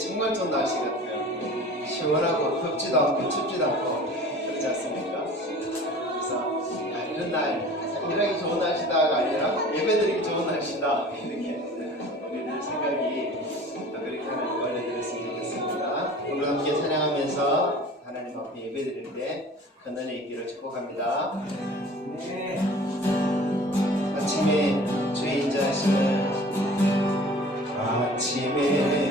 정말 좋은 날씨 같아요. 시원하고 덥지도 않고 춥지도 않고 그렇지 않습니까? 그래서 이런 날 일하기 좋은 날씨다가 아니라 예배드리기 좋은 날씨다 이렇게 우리들 생각이 그렇게 하나님 올려드렸으면 좋겠습니다. 오늘 함께 찬양하면서 하나님 앞에 예배드릴 때 큰은혜 있기를 축복합니다. 네. 아침에 주의 인자하심을 아침에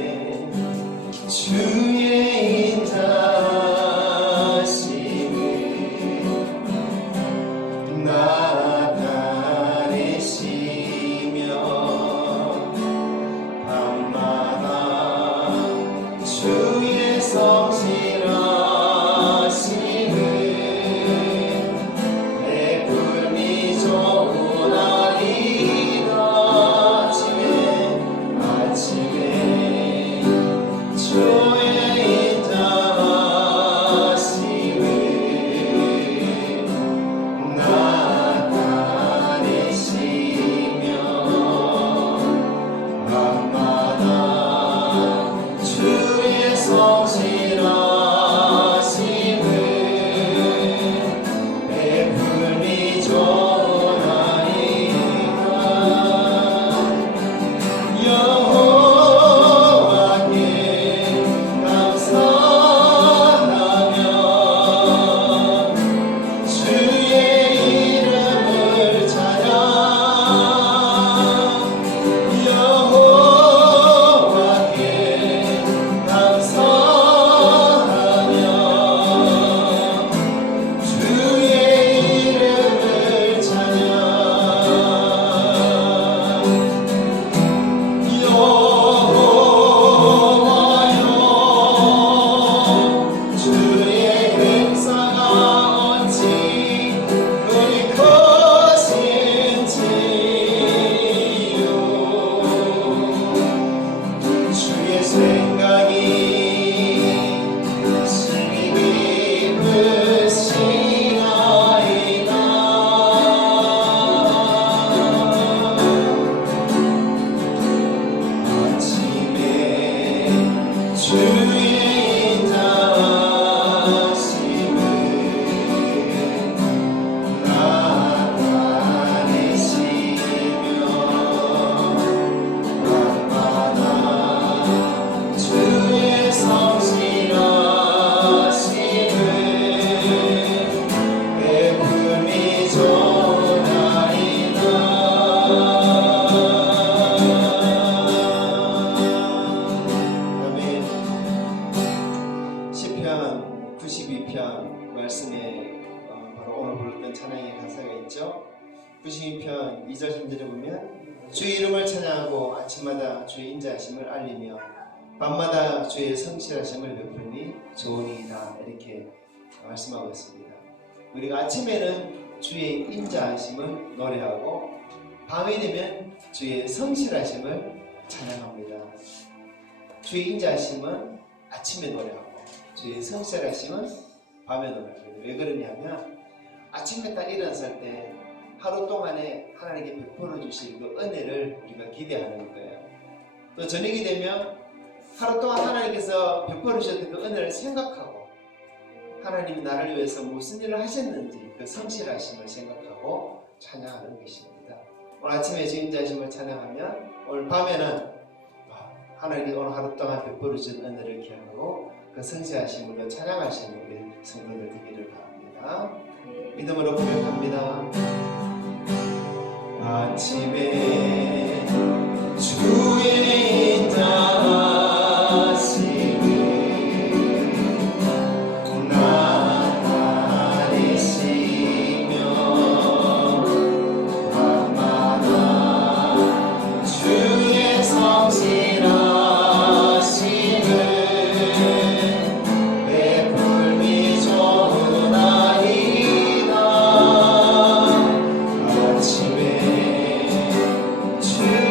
주의 인자하심을 나타내시며 밤마다 주의 성실하심을 베풀미 좋으나이다. 아침에 주의 인자하심을 나타내시며 밤마다 주의 성실하심을 베풀미 좋으나이다. 여호와께 감사하며 주의 이름을 찬양. 여호와께 감사하며 주의 이름을 찬양. 여호와여 주의 행사가 어찌 그리 크신지요. 주의 생각이 심히 깊으시나이다. 아침에 주의 인자하심을 나타내시며 밤마다 주의 성실하심을 베풀미 좋으나이다. 아멘. 시편 92편 말씀에 바로 오늘 불렀던 찬양의 가사가 있죠. 92편 2절 3절에 보면 주의 이름을 찬양하고 아침마다 주의 인자하심을 알리며 밤마다 주의 성실하심을 베풀니 좋으니이다 이렇게 말씀하고 있습니다. 우리가 아침에는 주의 인자하심을 노래하고 밤이 되면 주의 성실하심을 찬양합니다. 주의 인자하심은 아침에 노래하고 주의 성실하심은 밤에 노래합니다. 왜 그러냐면 아침에 딱 일어났을 때 하루 동안에 하나님께 베풀어 주실 그 은혜를 우리가 기대하는 거예요. 또 저녁이 되면 하루 동안 하나님께서 베풀어 주셨던 그 은혜를 생각하고 하나님이 나를 위해서 무슨 일을 하셨는지 그 성실하심을 생각하고 찬양하는 것입니다. 오늘 아침에 주의 인자하심을 찬양하면 오늘 밤에는 하나님이 오늘 하루 동안 베풀어 주신 은혜를 기억하고 그 성실하심으로 찬양하시는 우리 성도들 되기를 바랍니다. 믿음으로 고백합니다. 아침에 주의 인자하심을 나타내시며 밤마다 주의 성실하심을 베풀미 좋으나이다. 아침에 주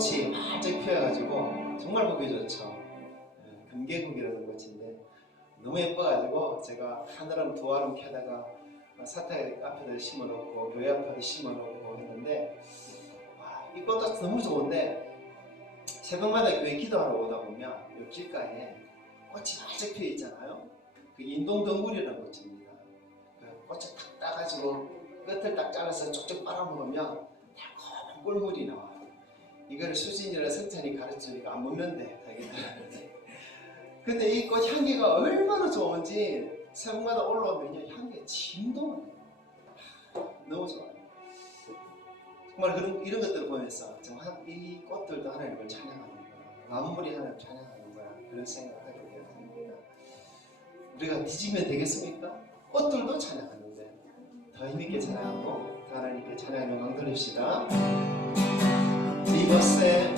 꽃이 활짝 피어가지고 정말 보기 좋죠. 금계국이라는 꽃인데 너무 예뻐가지고 제가 하늘은 두 알은 켜다가 사택 앞에도 심어놓고 교회 앞에도 심어놓고 했는데 이 꽃도 너무 좋은데 새벽마다 교회 기도하러 오다 보면 이 길가에 꽃이 활짝 피어 있잖아요. 그 인동덩굴이라는 꽃입니다. 그 꽃을 딱 따가지고 끝을 딱 잘라서 쪽쪽 빨아먹으면 달콤한 꿀물이 나와요. 이거를 수진이랑 성찬이 가르쳐주니까 안 먹는 데 자기들. 근데 이 꽃 향기가 얼마나 좋은지 새벽마다 올라오면 향기가 진동을 해요. 너무 좋아요. 정말 이런 것들을 보면서 정말 이 꽃들도 하나님을 찬양하는 거야. 만물이 하나님을 찬양하는 거야. 그런 생각을 하게 되었습니다. 우리가 뒤지면 되겠습니까? 꽃들도 찬양하는데 더 힘있게 찬양하고 더 하나님께 찬양의 영광 돌립시다. 이곳에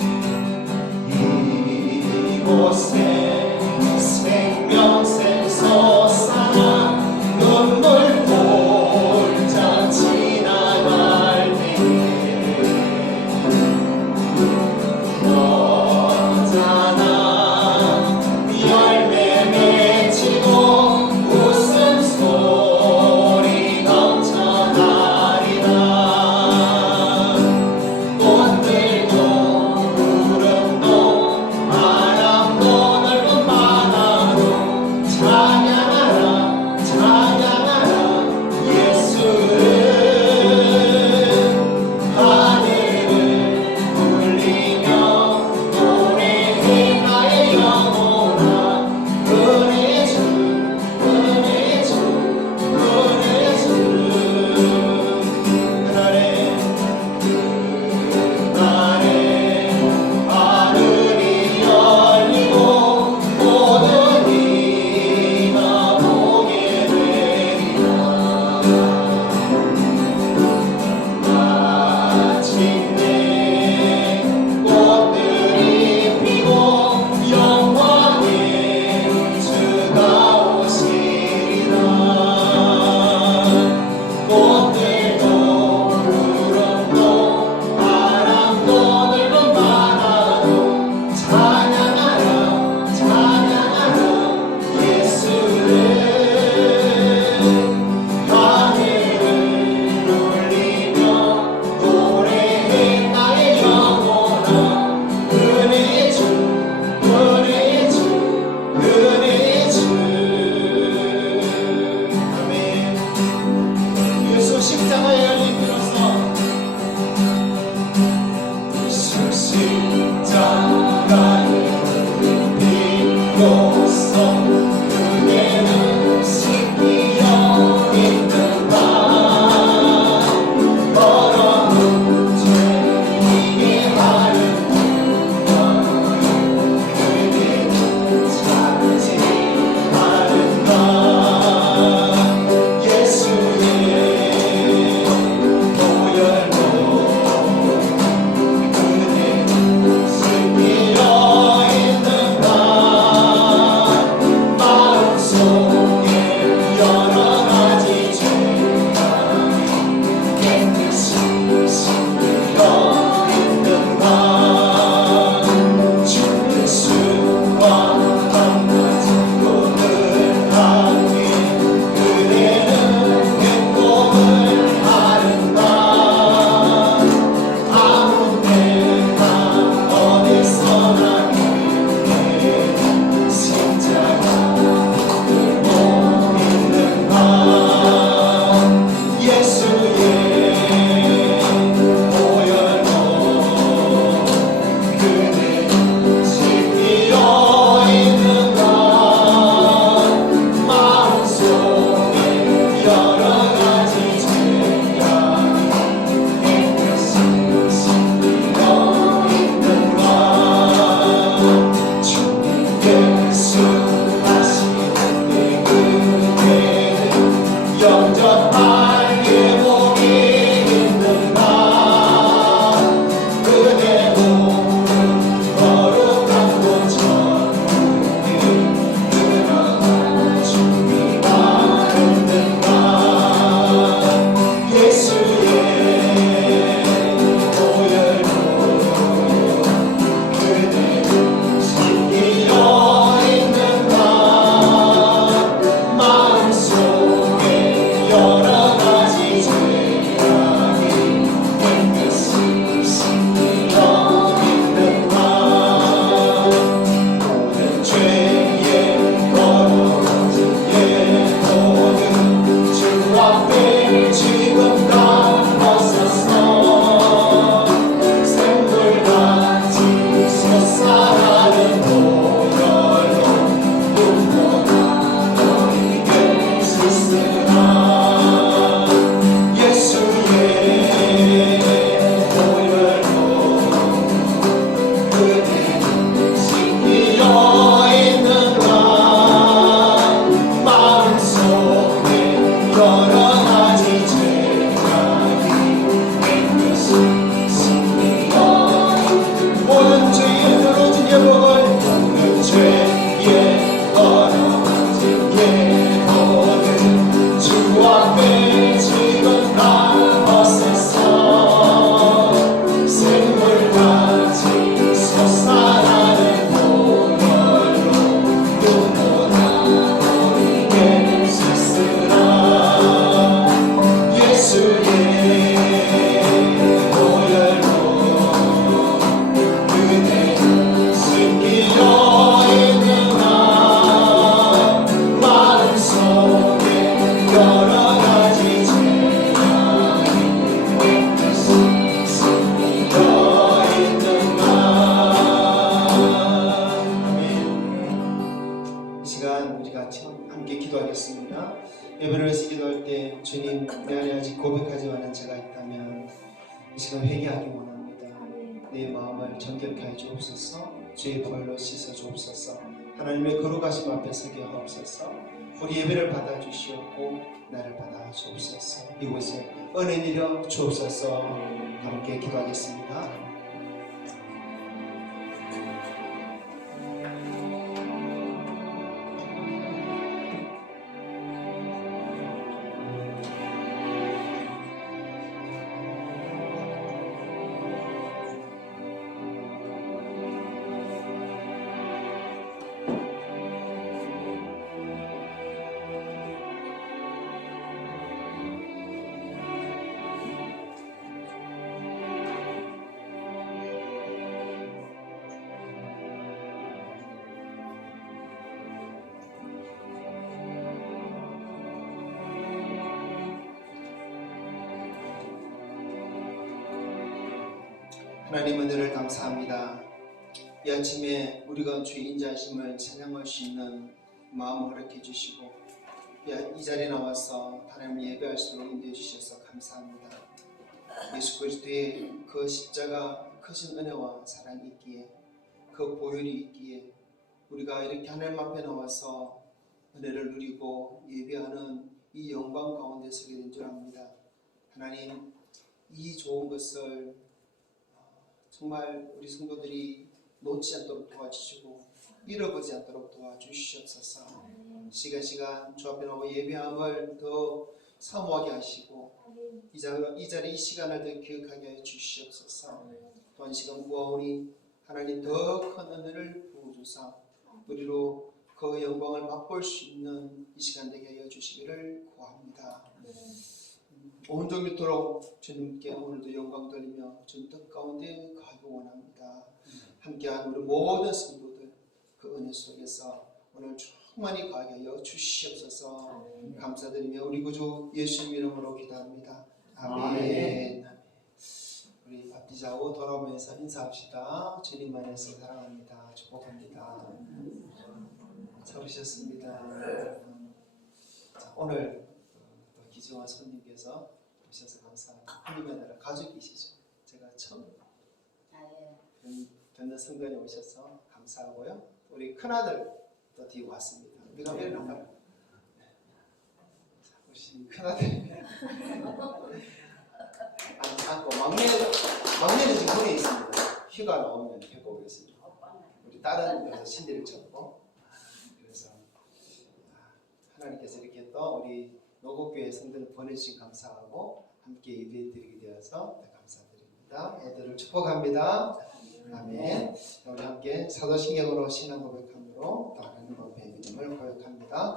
생명샘 솟아나 눈물 홀짝 지나갈 때에 너잖아 열매 맺히고 웃음소리 넘쳐나리라. 꽃들도 구름도 바람도 넓은 바다도 찬양하라 찬양하라 예수를. 하늘을 울리며 노래해 나의 영혼아. 은혜 주 은혜 주 은혜 주. 그날에 하늘이 열리고 모든 이가 보게 되리라. 마침내 꽃들이 피고 영광의 주가 오시리라. 꽃들도 구름도 바람도 넓은 바다도 찬양하라 찬양하라 예수를. 하늘을 울리며 노래해 나의 영혼아. 은혜 주 은혜 주 은혜 주. 아멘. 예수 십자가에 열린 비로소 십자가에 비로소 그대는 씻기어 있는가. 더러운 죄인의 발을 그대는 참지 않은가. 예수의 보혈로 그대는 기도할 때 주님 내 안에 아직 고백하지 않은 죄가 있다면 이 시간 회개하기 원합니다. 내 마음을 정결케 해 주옵소서. 주의 보혈로 씻어 주옵소서. 하나님의 거룩하심 앞에 서게 하옵소서. 우리 예배를 받아 주시옵고 나를 받아 주옵소서. 이곳에 은혜 내려 주옵소서. 함께 기도하겠습니다. 하나님 은혜를 감사합니다. 이 아침에 우리가 주의 인자하심을 찬양할 수 있는 마음을 허락해 주시고 이 자리에 나와서 하나님을 예배할 수 있도록 인도해 주셔서 감사합니다. 예수 그리스도의 그 십자가 크신 은혜와 사랑이 있기에 그 보혈이 있기에 우리가 이렇게 하나님 앞에 나와서 은혜를 누리고 예배하는 이 영광 가운데 서게 된 줄 압니다. 하나님 이 좋은 것을 정말 우리 성도들이 놓지 않도록 도와주시고 잃어버리지 않도록 도와주시옵소서. 시간 주 앞에 나와 예배함을 더 사모하게 하시고 이 자리 이 시간을 더 기억하게 하여 주시옵소서. 또한 시간 무하오니 하나님 더 큰 은혜를 부어주사 우리로 그 영광을 맛볼 수 있는 이 시간 되게 하여 주시기를 구합니다. 온종 믿도록 주님께 오늘도 영광 돌리며 주님 뜻 가운데 가기 원합니다. 함께한 우리 모든 성도들 그 은혜 속에서 오늘 충만히 가게 하여 주시옵소서. 감사드리며 우리 구주 예수님 이름으로 기도합니다. 아멘. 우리 밥기자하고 돌아오면서 인사합시다. 주님 안에서 사랑합니다. 축복합니다. 잘 오셨습니다. 오늘 기중한 손님께서 오셔서 감사합니다. 하나님의 나라 가족이시죠. 제가 처음 뵙는 성전에 오셔서 감사하고요. 우리 큰아들 또 뒤에 왔습니다. 우리가 왜 나가요? 우리 큰아들 안고 막내는 지금 군에 있습니다. 휴가 나오면 뵙고 오겠습니다. 우리 딸은 여기서 신디를 쳤고 그래서 하나님께서 이렇게 또 우리 노곡교회 성도를 보내주신 감사하고 함께 예배드리게 되어서 감사드립니다. 애들을 축복합니다. 아멘. 우리 함께 사도신경으로 신앙 고백함으로 또 하나님 앞에 믿음을 고백합니다.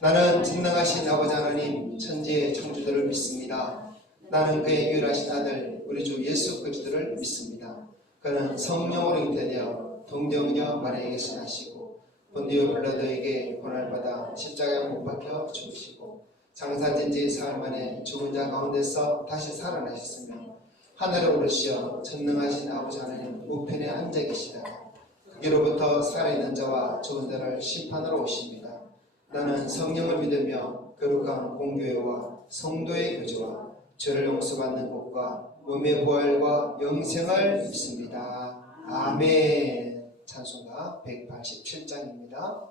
나는 전능하신 아버지 하나님 천지의 창조주를 믿습니다. 나는 그의 유일하신 아들 우리 주 예수 그리스도를 믿습니다. 그는 성령으로 잉태되어 동정녀 마리아에게서 나시고 본디오 빌라도에게 고난받아 십자가에 못 박혀 죽으시고 장사된 지 사흘 만에 죽은 자 가운데서 다시 살아나셨으며 하늘에 오르시어 전능하신 아버지 하나님 우편에 앉아 계시다가 거기로부터 살아있는 자와 죽은 자를 심판하러 오십니다. 나는 성령을 믿으며 거룩한 공교회와 성도의 교제와 죄를 용서받는 것과 몸의 부활과 영생을 믿습니다. 아멘. 찬송가 187장입니다.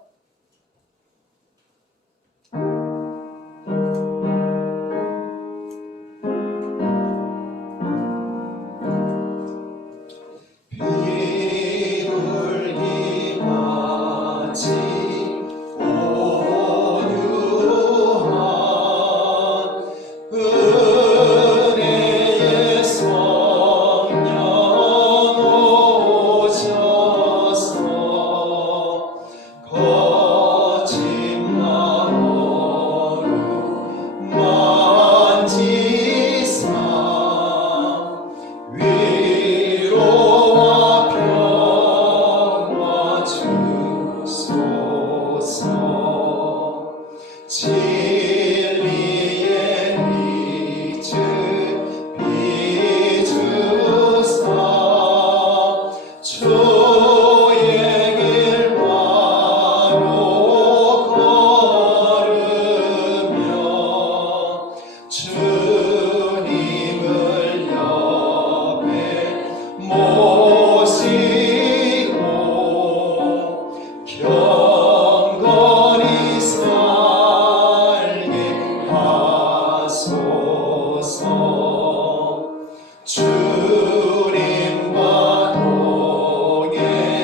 Oh 모시고 경건히 살게 하소서. 주님과 동행하면서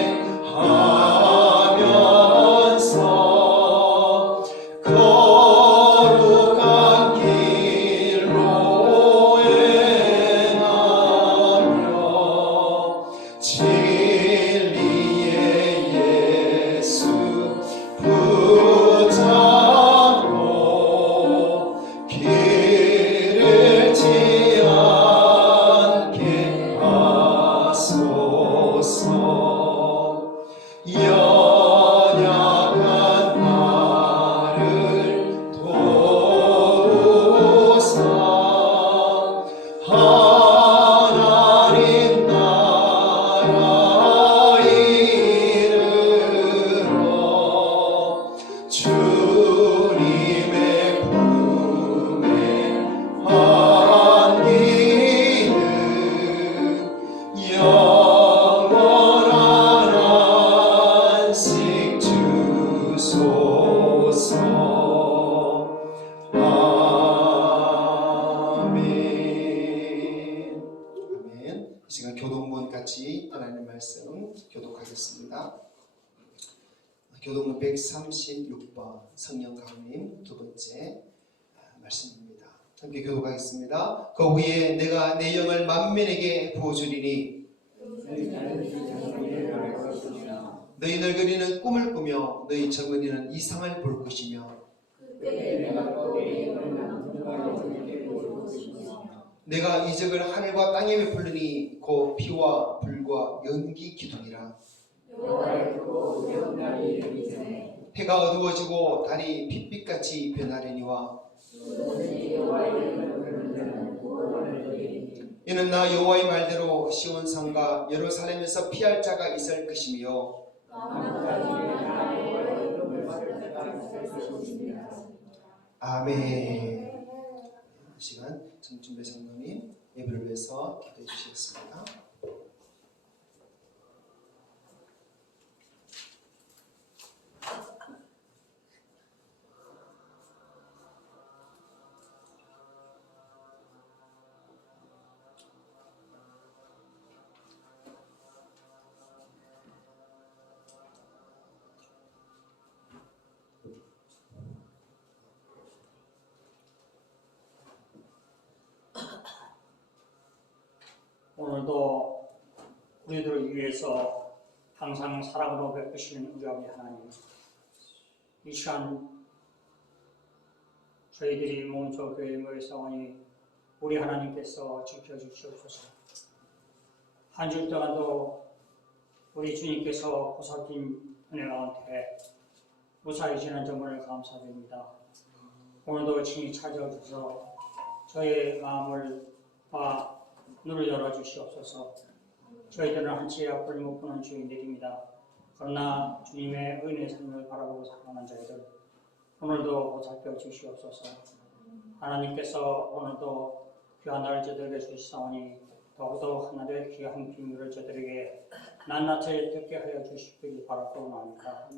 거룩한 길로 행하며 진리의 예수 붙잡고 길을 지 않게 하소서. 연약한 나를 도우사 하나님 나라 이르러 주님의 품에 안기는 영원한 안식 주소서. 아멘. 아멘. 이 시간 교독문 같이 하나님 말씀 교독하겠습니다. 교독문 136번 성령 강림 두 번째 말씀입니다. 함께 교독하겠습니다. 그 후에 내가 내 영을 만민에게 부어주리니 너희 늙은이는 꿈을 꾸며 너희 젊은이는 이상을 볼 것이며 내가 이적을 하늘과 땅에 베풀리니 곧 피와 불과 연기 기둥이라. 해가 어두워지고 달이 핏빛같이 변하려니와 이는 나 여호와의 말대로 시온산과 예루살렘에서 피할 자가 있을 것이며 아멘. 이 시간 정준배 장로님 예배를 위해서 기도해 주시겠습니다. 오늘도 우리들을 위해서 항상 사랑으로 베푸시는 우리 아버지 하나님, 이 시간 저희들이 몸소 교회에 모여서오니 우리 하나님께서 지켜주시옵소서. 한 주 동안도 우리 주님께서 보살핀 은혜 가운데 무사히 지난 점을 감사드립니다. 오늘도 친히 찾아오셔서 저의 마음을 눈을 열어주시옵소서. 저희들은 한치의 앞을 못 보는 주인들입니다. 그러나 주님의 은혜의 삶을 바라보고 살아가는 저희들, 오늘도 보살펴 주시옵소서. 하나님께서 오늘도 귀한 날 저들에게 주시사오니 더욱더 하나님의 귀한 비밀을 저들에게 낱낱이 듣게 하여 주시길 바라옵나이다.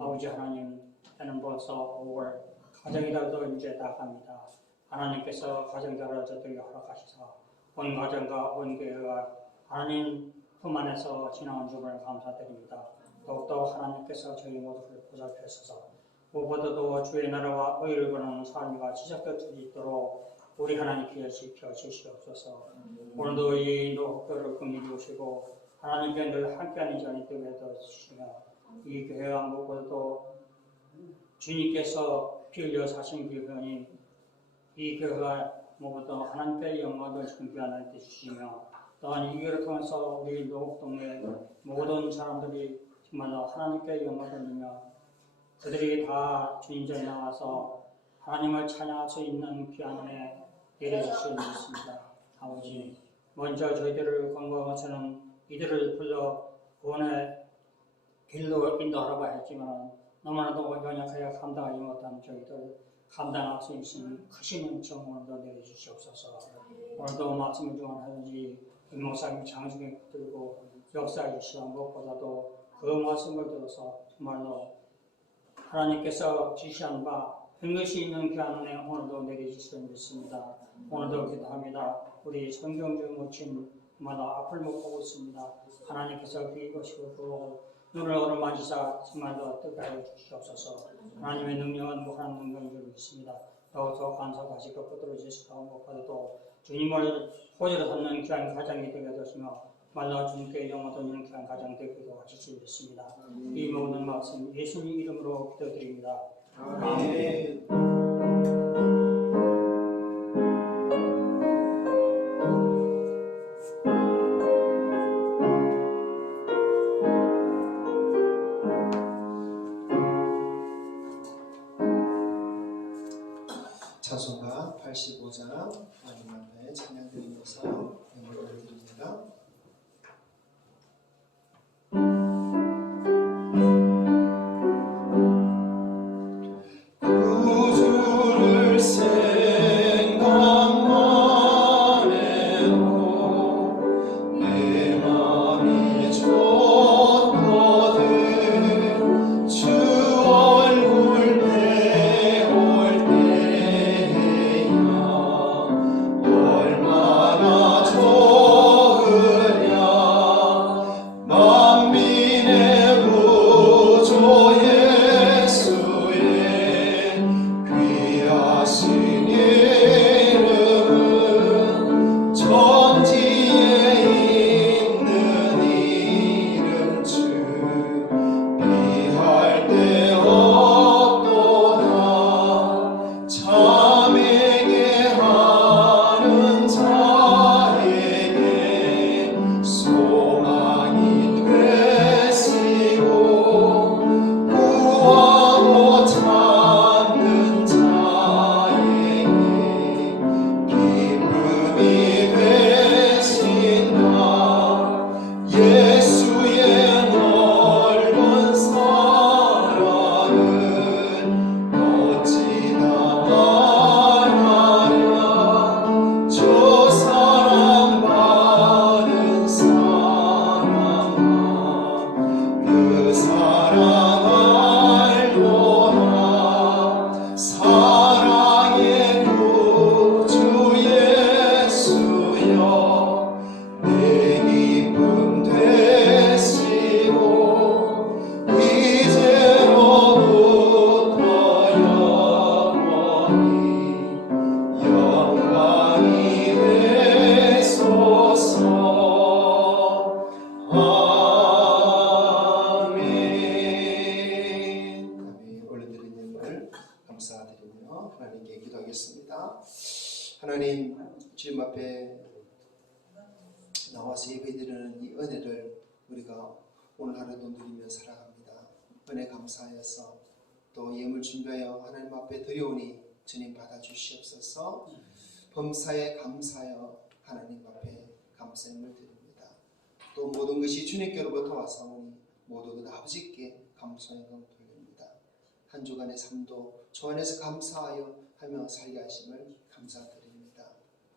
아버지 하나님, 때는 벌써 5월, 가정이라도 이제 다 갑니다. 하나님께서 가정자를 저들에게 허락하시사 온 가정과 온 교회가 하나님 품 안에서 지나온 주를 감사드립니다. 더욱더 하나님께서 저희 모두를 보살펴셔서 무엇보다도 주의 나라와 의를 거는 삶과 지적될 수 있도록 우리 하나님 귀에 지켜 주시옵소서. 오늘도 이 인도학교를 긍휼히 오시고 하나님께 늘 함께하는 자니 되게 해주시며 이 교회와 무엇보다도 주님께서 피 흘려 사신 교회니 이 교회가 무엇보다 하나님께 영광을 존귀하는 데 주시며 또한 이 교회를 통해서 우리 노곡동의 모든 사람들이 정말로 하나님께 영광을 돌리며 그들이 다 주님 전에 나와서 하나님을 찬양할 수 있는 귀한 은혜 내려주시길 믿습니다. 아버지, 먼저 저희들을 권고하셔서는 이들을 불러 구원의 길로 인도하라고 했지만 너무나도 연약하여 감당하지 못한 저희들 감당할 수 있는 크신 은총을 더 내려주시옵소서. 오늘도 말씀을 중원하든지 목사님이 장중에 붙들고 역사해 주시고 무엇보다도 그 말씀을 들어서 정말로 하나님께서 지시한 바 행것이 있는 귀한 은혜 오늘도 내려주시길 믿습니다. 오늘도 기도합니다. 우리 성경주 모친 마다 앞을 못 보고 있습니다. 하나님께서 그 이것이고 그 눈을 어루만지사 정말로 뜨게 하여 주시옵소서. 하나님의 능력은 무한한 능력인 줄 믿습니다. 더욱더 감사하시고 붙들어 주시고 무엇보다도 주님을 호재로 삼는 귀한 가정이 되게 하시며 말라 주님께 영원 돌리는 귀한 가정 되기도 하실 믿습니다. 이 모든 말씀 예수님 이름으로 기도드립니다. 아멘. 찬송가 85장 하나님 앞에 찬양 드리면서 영광을 드립니다. 구주를 생각만 해도 내 맘이 좋거든. 주 얼굴 배울 때야 얼마나 좋으랴. 만민의 구주 예수의 귀하신 이름은 천지에 있는 이름 주 비할 데 없도다. 참에게 하는 자에게 소망이 되시고 구하고 찾는 자에게 기쁨이 되신다. 예수의 넓은 사랑은 어찌나 말하랴. 저 사랑받은 사랑아 그 사랑 알도다. 사랑의 구주 예수여 내 기쁨 되시고 이제로부터 영원히 영광이 되소서. 아멘. 올려드린 예물 감사드리며 하나님께 기도하겠습니다. 하나님, 주님 앞에 나와서 예배드리는 이 은혜를 우리가 오늘 하루도 누리며 살아갑니다. 은혜 감사하여서 또 예물 준비하여 하나님 앞에 드려오니 주님 받아주시옵소서. 범사에 감사하여 하나님 앞에 감사함을 드립니다. 또 모든 것이 주님께로부터 와서오니 모두 그 아버지께 감사의 영 돌립니다. 한 주간의 삶도 주 안에서 감사하여 하며 살게 하심을 감사드립니다.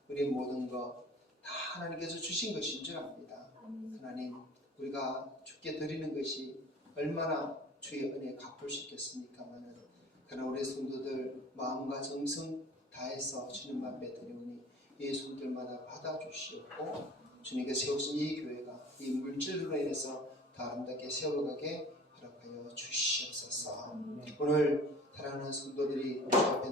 우리 모든 것 다 하나님께서 주신 것인 줄 압니다. 하나님, 우리가 주께 드리는 것이 얼마나 주의 은혜에 갚을 수 있겠습니까마는, 그러나 우리 성도들 마음과 정성 다해서 주님 앞에 드리오니 이 손들마다 받아주시옵고 주님께 세우신 이 교회가 이 물질로 인해서 더 아름답게 세워가게 허락하여 주시옵소서. 오늘 사랑하는 성도들이 주 앞에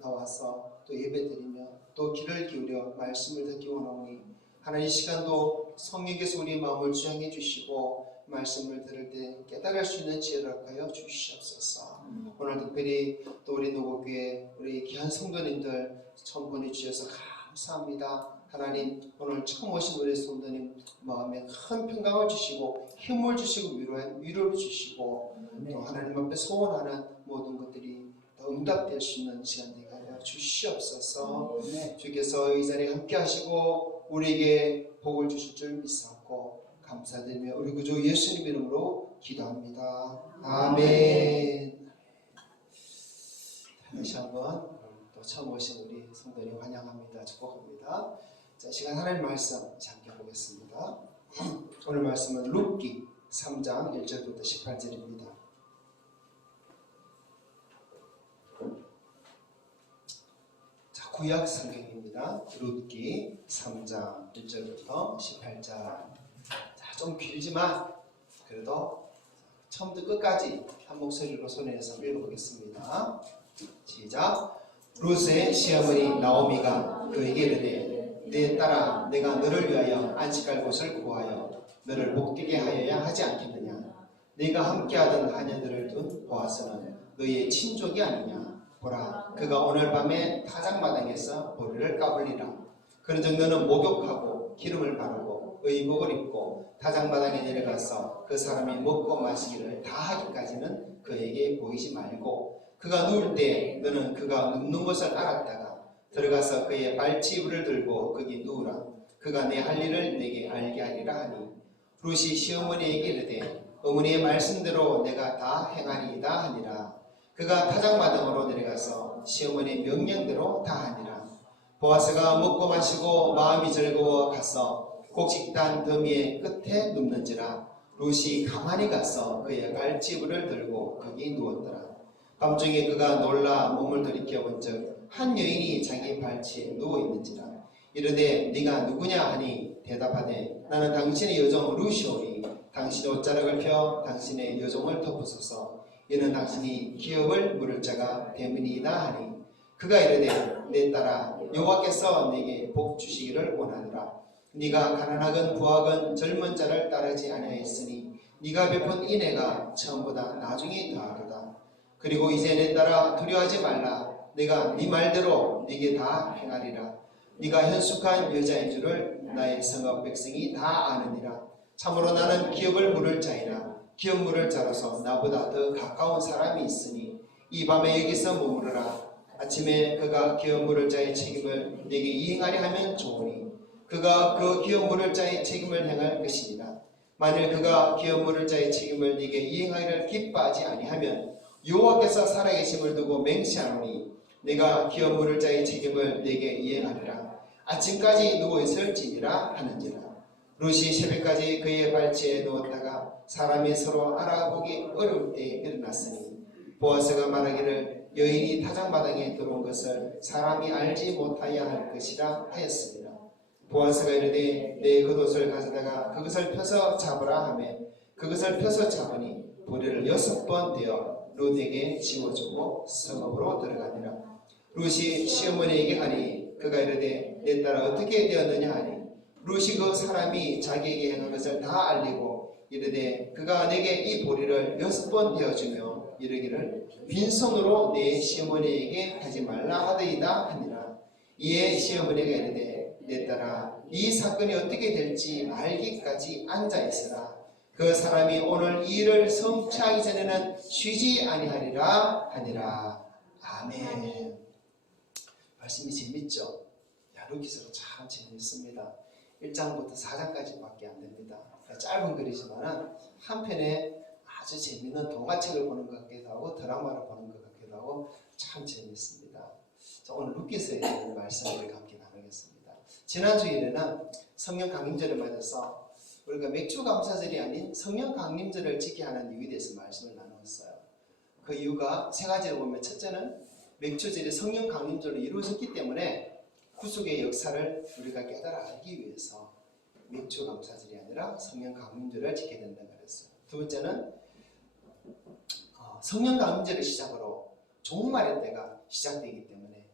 나와서 또 예배드리며 또 귀를 기울여 말씀을 듣기 원하오니 하나님, 이 시간도 성령께서 우리 마음을 주장해 주시고 말씀을 들을 때 깨달을 수 있는 지혜를 허락하여 주시옵소서. 오늘 특별히 또 우리 노고교회 우리 귀한 성도님들 처음 보내주셔서 감사합니다. 하나님, 오늘 처음 오신 우리 성도님 마음에 큰 평강을 주시고 힘을 주시고 위로를 주시고 또 하나님 앞에 소원하는 모든 것들이 더 응답될 수 있는 시간 되게 하여 주시옵소서. 주께서 이 자리에 함께 하시고 우리에게 복을 주실 줄 믿사옵고 감사드리며 우리 구주 예수님 이름으로 기도합니다. 아멘. 다시 한번 또 처음 오신 우리 성도님 환영합니다. 축복합니다. 자, 시간 하나님 말씀 함께 보겠습니다. 오늘 말씀은 룻기 3장 1절부터 18절입니다. 자, 구약 성경입니다. 룻기 3장 1절부터 18절. 자, 좀 길지만 그래도 처음부터 끝까지 한 목소리로 손에서 읽어보겠습니다. 시작. 룻의 시어머니 나오미가 그에게 이르되 내 딸아 내가 너를 위하여 안식할 곳을 구하여 너를 목되게 하여야 하지 않겠느냐. 네가 함께하던 하녀들을 둔 보아스는 너의 친족이 아니냐. 보라 그가 오늘 밤에 타작마당에서 보리를 까불리라. 그런즉 너는 목욕하고 기름을 바르고 의복을 입고 타작마당에 내려가서 그 사람이 먹고 마시기를 다 하기까지는 그에게 보이지 말고 그가 누울 때 너는 그가 눕는 것을 알았다가 들어가서 그의 발치부를 들고 거기 누우라. 그가 내 할 일을 내게 알게 하리라 하니 룻이 시어머니에게 이르되 어머니의 말씀대로 내가 다 행하리이다 하니라. 그가 타작마당으로 내려가서 시어머니 명령대로 다 하니라. 보아스가 먹고 마시고 마음이 즐거워 가서 곡식단 더미의 끝에 눕는지라. 룻이 가만히 가서 그의 발치부를 들고 거기 누웠더라. 밤중에 그가 놀라 몸을 돌이켜 본즉 한 여인이 자기 발치에 누워 있는지라. 이르되 네가 누구냐 하니 대답하되 나는 당신의 여종 룻이오니 당신의 옷자락을 펴 당신의 여종을 덮으소서. 이는 당신이 기업을 물을 자가 때문이다 하니 그가 이르되 내 딸아 여호와께서 내게 복 주시기를 원하노라. 네가 가난하건 부하건 젊은 자를 따르지 아니하였으니 네가 베푼 인애가 처음보다 나중에 더하도다. 그리고 이제 내 딸아 두려워하지 말라. 내가 네 말대로 네게 다 행하리라. 네가 현숙한 여자인 줄을 나의 성읍 백성이 다 아느니라. 참으로 나는 기업을 물을 자이나 기업 물을 자로서 나보다 더 가까운 사람이 있으니 이 밤에 여기서 머무르라. 아침에 그가 기업 물을 자의 책임을 네게 이행하려 하면 좋으니 그가 그 기업 물을 자의 책임을 행할 것이니라. 만일 그가 기업 물을 자의 책임을 네게 이행하기를 기뻐하지 아니하면 여호와께서 살아계심을 두고 맹세하노니 내가 기업 물을 자의 책임을 내게 이행하리라. 아침까지 누워있을지니라 하는지라. 룻이 새벽까지 그의 발치에 누웠다가 사람이 서로 알아보기 어려울 때에 일어났으니 보아스가 말하기를 여인이 타작마당에 들어온 것을 사람이 알지 못하여 할 것이라 하였습니다. 보아스가 이르되 내 겉옷을 가져다가 그것을 펴서 잡으라 하매 그것을 펴서 잡으니 보리를 6번 되어 룻에게 지워주고 성읍으로 들어가니라. 룻이 시어머니에게 하니 그가 이르되 내 딸아 어떻게 되었느냐 하니 룻이 그 사람이 자기에게 행한 것을 다 알리고 이르되 그가 내게 이 보리를 6번 되어주며 이르기를 빈손으로 내 시어머니에게 하지 말라 하더이다 하니라. 이에 시어머니가 이르되 내 딸아 이 사건이 어떻게 될지 알기까지 앉아있으라. 그 사람이 오늘 이 일을 성취하기 전에는 쉬지 아니하리라 하니라. 아멘. 말씀이 재밌죠? 룻기서로 참 재밌습니다. 1장부터 4장까지밖에 안 됩니다. 짧은 글이지만 한편에 아주 재밌는 동화책을 보는 것 같기도 하고 드라마를 보는 것 같기도 하고 참 재밌습니다. 자, 오늘 룻기서에 대한 말씀을 함께 나누겠습니다. 지난 주일에는 성령 강림절을 맞아서 우리가 맥주 감사절이 아닌 성령 강림절을 지켜야 하는 이유에 대해서 말씀을 나누었어요. 그 이유가 세 가지를 보면 첫째는 맥주절이 성령 강림절로 이루어졌기 때문에 구속의 역사를 우리가 깨달아 알기 위해서 맥주 감사절이 아니라 성령 강림절을 지켜야 된다고 그랬어요. 두 번째는 성령 강림절을 시작으로 종말의 때가 시작되기 때문에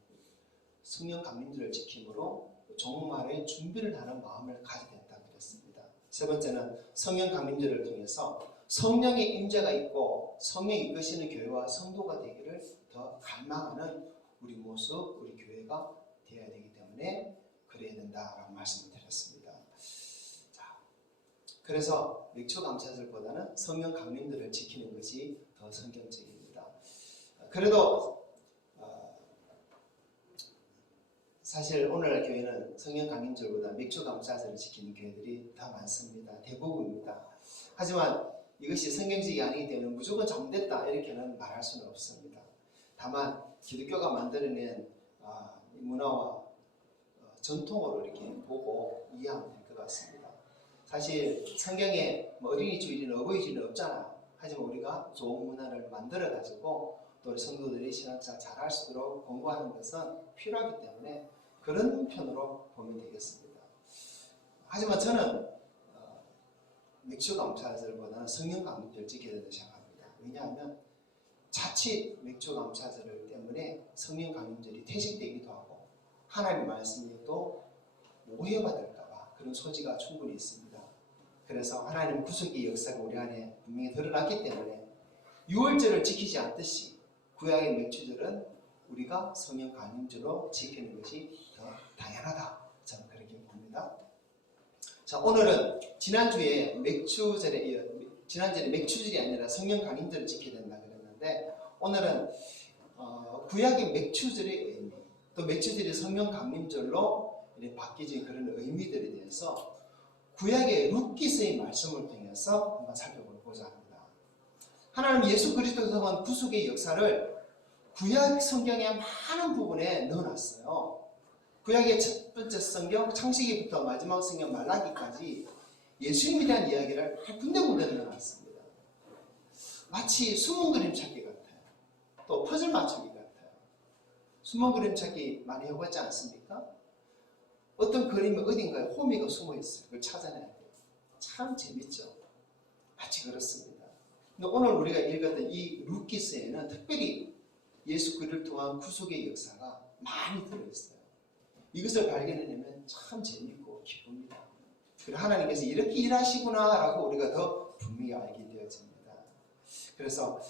성령 강림절을 지킴으로 종말의 준비를 하는 마음을 가져야 된다고 그랬습니다. 세 번째는 성령 강림절을 통해서 성령의 임재가 있고 성령이 이끄시는 교회와 성도가 되기를 더 갈망하는 우리 모습, 우리 교회가 되어야 되기 때문에 그래야 된다라고 말씀을 드렸습니다. 자, 그래서 맥주 감사절보다는 성령 강림들을 지키는 것이 더 성경적입니다. 그래도 사실 오늘날 교회는 성령 강림절보다 맥주 감사절을 지키는 교회들이 더 많습니다. 대부분입니다. 하지만 이것이 성경적이 아니기 때문에 무조건 잘못됐다 이렇게는 말할 수는 없습니다. 다만 기독교가 만들어낸 문화와 전통으로 이렇게 보고 이해하면 될 것 같습니다. 사실 성경에 뭐 어린이 주일이나 어버이 주일은 없잖아. 하지만 우리가 좋은 문화를 만들어 가지고 또 우리 성도들이 신앙생활 잘할 수 있도록 공부하는 것은 필요하기 때문에 그런 편으로 보면 되겠습니다. 하지만 저는 맥주 감사절보다는 성령 감사절을 지켜야 된다고 생각합니다. 왜냐하면 자칫 맥주 감사절 때문에 성령 감사절이 퇴색되기도 하고 하나님의 말씀이 또 오해받을까봐 그런 소지가 충분히 있습니다. 그래서 하나님 구속의 역사가 우리 안에 분명히 드러났기 때문에 유월절을 지키지 않듯이 구약의 맥주절은 우리가 성령 감림절로 지키는 것이 더 당연하다. 저는 그렇게 봅니다. 자, 오늘은 지난주에 맥주절이 아니라 성령 감림절을 지켜야 된다 그랬는데 오늘은 구약의 맥주절의 의미, 또 맥주절이 성령 감림절로 바뀌어진 그런 의미들에 대해서 구약의 룻기서의 말씀을 통해서 한번 살펴보고자 합니다. 하나님 예수 그리스도에서 한 구속의 역사를 구약 성경의 많은 부분에 넣어놨어요. 구약의 첫 번째 성경 창세기부터 마지막 성경 말라기까지 예수님에 대한 이야기를 군데군데 넣어놨습니다. 마치 숨은 그림 찾기 같아요. 또 퍼즐 맞추기 같아요. 숨은 그림 찾기 많이 해봤지 않습니까? 어떤 그림이 어딘가에 호미가 숨어 있어요. 그걸 찾아내야 돼요. 참 재밌죠. 마치 그렇습니다. 근데 오늘 우리가 읽었던 이 룻기서에는 특별히 예수 그리스도를 통한 구속의 역사가 많이 들어있어요. 이것을 발견해내면 참 재밌고 기쁩니다. 그리고 하나님께서 이렇게 일하시구나라고 우리가 더 분명히 알게 되어집니다. 그래서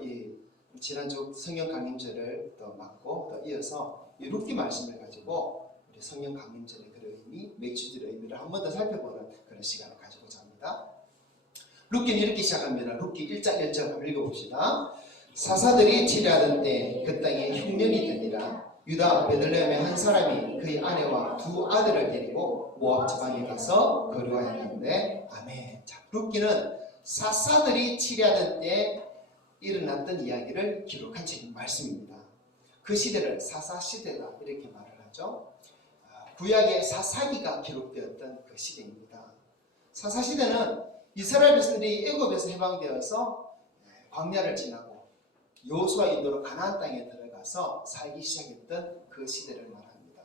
이 지난주 성령 강림절을 또 맞고 또 이어서 이 룻기 말씀을 가지고 우리 성령 강림절의 그런 의미, 맥주절의 의미를 한 번 더 살펴보는 그런 시간을 가지고자 합니다. 룻기는 이렇게 시작합니다. 룻기 1장 1절 한번 읽어봅시다. 사사들이 치료하던 때 그 땅에 흉년이 되니라. 유다 베들레헴의 한 사람이 그의 아내와 두 아들을 데리고 모압 지방에 가서 거류하였는데 아멘. 자, 룻기는 사사들이 치료하던 때 일어났던 이야기를 기록한 책임 말씀입니다. 그 시대를 사사시대다 이렇게 말을 하죠. 구약의 사사기가 기록되었던 그 시대입니다. 사사시대는 이스라엘 백성들이 애굽에서 해방되어서 광야를 지나고 여호수아 인도로 가나안 땅에 들어가서 살기 시작했던 그 시대를 말합니다.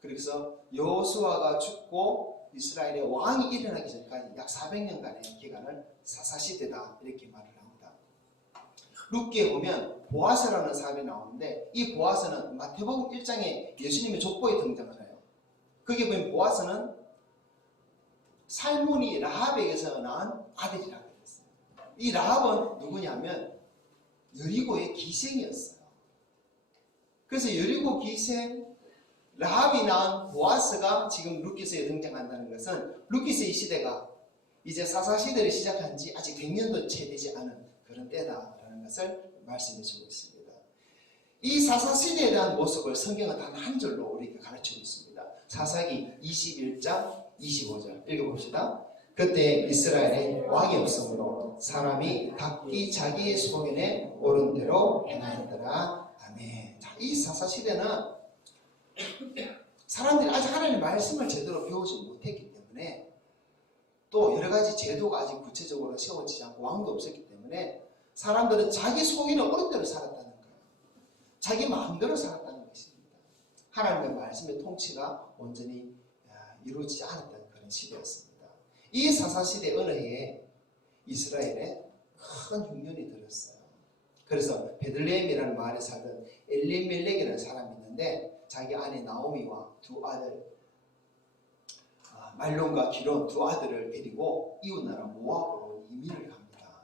그래서 여호수아가 죽고 이스라엘의 왕이 일어나기 전까지 약 400년간의 기간을 사사시대다 이렇게 말을 합니다. 룻기에 보면 보아스라는 사람이 나오는데 이 보아스는 마태복음 1장에 예수님의 족보에 등장을 해요. 거기에 보면 보아스는 살몬이 라합에게서 낳은 아들이라고 했어요. 이 라합은 누구냐면 여리고의 기생이었어요. 그래서 여리고 기생 라합이 낳은 보아스가 지금 룻기서에 등장한다는 것은 룻기서의 시대가 이제 사사시대를 시작한 지 아직 100년도 채 되지 않은 그런 때다라는 것을 말씀해 주고 있습니다. 이 사사시대에 대한 모습을 성경은 단 한 절로 우리에게 가르치고 있습니다. 사사기 21장 25절 읽어봅시다. 그때 이스라엘에 왕이 없으므로 사람이 각기 자기의 소견에 옳은 대로 행하였더라. 아멘. 자, 이 사사시대는 사람들이 아직 하나님의 말씀을 제대로 배우지 못했기 때문에 또 여러 가지 제도가 아직 구체적으로 세워지지 않고 왕도 없었기 때문에 사람들은 자기 속에는 옳은 대로 살았다는 거예요. 자기 마음대로 살았다는 것입니다. 하나님의 말씀의 통치가 온전히 이루어지지 않았던 그런 시대였습니다. 이 사사시대 어느 해에 이스라엘에 큰 흉년이 들었어요. 그래서 베들레헴이라는 마을에 살던 엘리멜렉이라는 사람이 있는데 자기 아내 나오미와 두 아들 말론과 기론 두 아들을 데리고 이웃나라 모압으로 이민을 갑니다.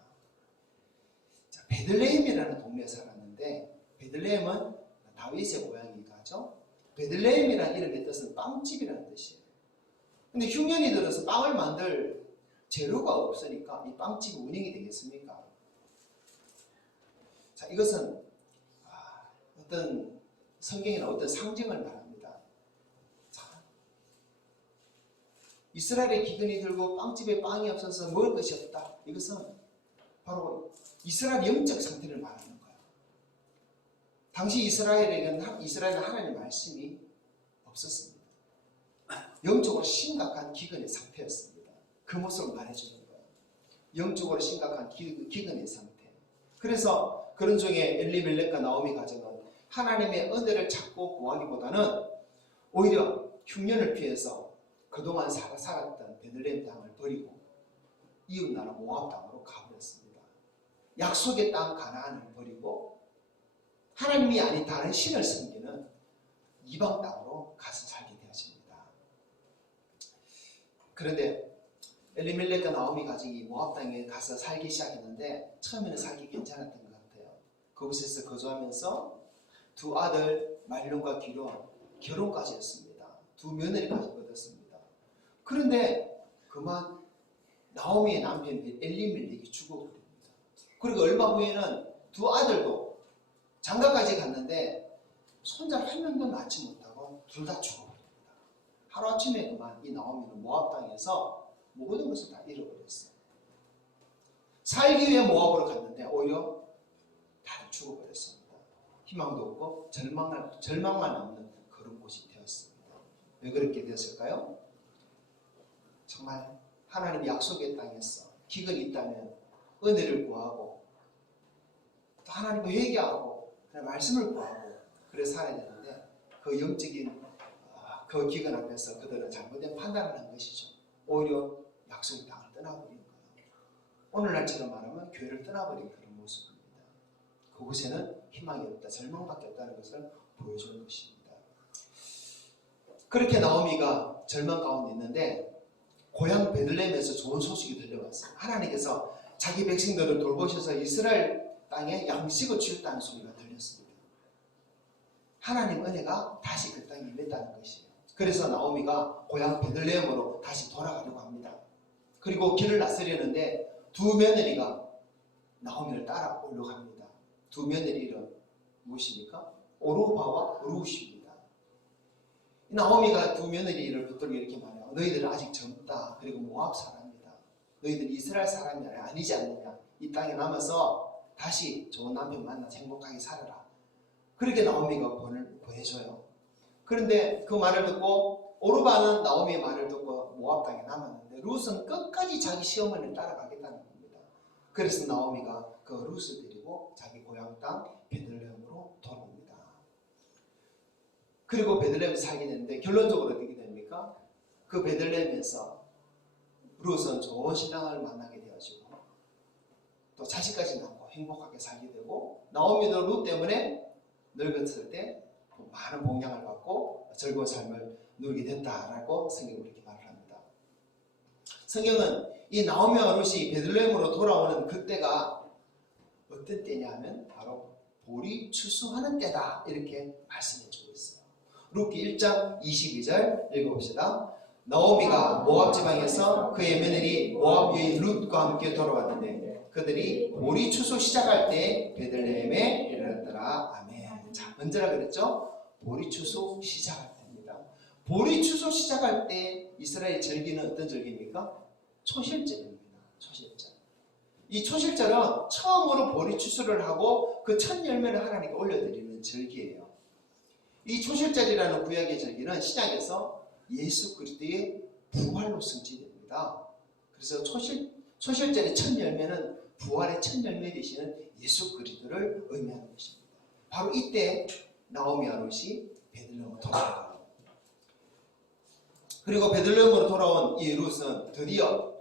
자, 베들레헴이라는 동네에 살았는데 베들레헴은 다윗의 고향이기도 하죠. 베들레헴이라는 이름의 뜻은 빵집이라는 뜻이에요. 근데 흉년이 들어서 빵을 만들 재료가 없으니까 이 빵집이 운영이 되겠습니까? 자, 이것은 어떤 성경이나 어떤 상징을 말합니다. 자, 이스라엘의 기근이 들고 빵집에 빵이 없어서 먹을 것이 없다. 이것은 바로 이스라엘 영적 상태를 말하는 거예요. 당시 이스라엘에는 하나님의 말씀이 없었습니다. 영적으로 심각한 기근의 상태였습니다. 그 모습을 말해주는 거예요. 영적으로 심각한 기근의 상태. 그래서 그런 중에 엘리멜렉과 나오미 가정은 하나님의 은혜를 찾고 구하기보다는 오히려 흉년을 피해서 그동안 살았던 베들레헴 땅을 버리고 이웃나라 모압 땅으로 가버렸습니다. 약속의 땅 가나안을 버리고 하나님이 아닌 다른 신을 섬기는 이방 땅으로 가서 살게 되었습니다. 그런데 엘리멜렉과 나오미 가정이 모압 땅에 가서 살기 시작했는데 처음에는 살기 괜찮았던 것 같아요. 그곳에서 거주하면서 두 아들 말론과 기론 결혼까지 했습니다. 두 며느리까지 얻었습니다. 그런데 그만 나오미의 남편 엘리멜렉이 죽어버립니다. 그리고 얼마 후에는 두 아들도 장가까지 갔는데 손자를 한 명도 낳지 못하고 둘 다 죽어버립니다. 하루아침에 그만 이 나오미는 모압 땅에서 모든 것을 다 잃어버렸어요. 살기 위해 모압으로 갔는데 오히려 다 죽어버렸습니다. 희망도 없고 절망만 남는 그런 곳이 되었습니다. 왜 그렇게 되었을까요? 정말 하나님 약속의 땅에서 기근이 있다면 은혜를 구하고 또 하나님과 회개하고 말씀을 구하고 그래 살아야 되는데 그 영적인 그 기근 앞에서 그들은 잘못된 판단을 한 것이죠. 오히려 약속의 땅을 떠나버린 거예요. 오늘날처럼 말하면 교회를 떠나버린 그런 모습입니다. 그곳에는 희망이 없다, 절망밖에 없다는 것을 보여주는 것입니다. 그렇게 나오미가 절망 가운데 있는데 고향 베들레헴에서 좋은 소식이 들려왔어요. 하나님께서 자기 백성들을 돌보셔서 이스라엘 땅에 양식을 주셨다는 소리가 들렸습니다. 하나님 은혜가 다시 그 땅에 임했다는 것이에요. 그래서 나오미가 고향 베들레헴으로 다시 돌아가려고 합니다. 그리고 길을 나서려는데 두 며느리가 나오미를 따라오려고 합니다. 두 며느리 이름 무엇입니까? 오르바와 루십니다. 나오미가 두 며느리를 붙들고 이렇게 말해요. 너희들은 아직 젊다. 그리고 모압 사람이다. 너희들 이스라엘 사람이 아니지 않느냐. 이 땅에 남아서 다시 좋은 남편 만나서 행복하게 살아라. 그렇게 나오미가 권을 보내줘요. 그런데 그 말을 듣고 오르바는 나오미의 말을 듣고 모압 땅에 남았는데 룻은 끝까지 자기 시어머니를 따라가겠다는 겁니다. 그래서 나오미가 그 룻을 데리고 자기 고향 땅 베들레헴으로 돌아옵니다. 그리고 베들레헴에서 살게 되는데 결론적으로 어떻게 됩니까? 그 베들레헴에서 룻은 좋은 신랑을 만나게 되어지고 또 자식까지 낳고 행복하게 살게 되고 나오미도 룻 때문에 늙었을 때 많은 복양을 받고 즐거운 삶을 누리게 됐다라고 성경은 그렇게 말을 합니다. 성경은 이 나오미와 룻이 베들레헴으로 돌아오는 그때가 어떤 때냐면 바로 보리 추수하는 때다 이렇게 말씀해 주고 있어요. 룻기 1장 22절 읽어봅시다. 나오미가 모압 지방에서 그의 며느리 모압 여인 룻과 함께 돌아왔는데 그들이 보리 추수 시작할 때 베들레헴에 이르렀더라. 아멘. 자, 언제라 그랬죠? 보리 추수 시작할 때입니다. 보리 추수 시작할 때 이스라엘 절기는 어떤 절기입니까? 초실절입니다. 초실절. 이 초실절은 처음으로 보리 추수를 하고 그 첫 열매를 하나님께 올려드리는 절기예요. 이 초실절이라는 구약의 절기는 신약에서 예수 그리스도의 부활로 성취됩니다. 그래서 초실절의 첫 열매는 부활의 첫 열매 되시는 예수 그리스도를 의미하는 것입니다. 바로 이때 나오미와 룻이 베들레헴으로 돌아와요. 그리고 베들레헴으로 돌아온 이 룻은 드디어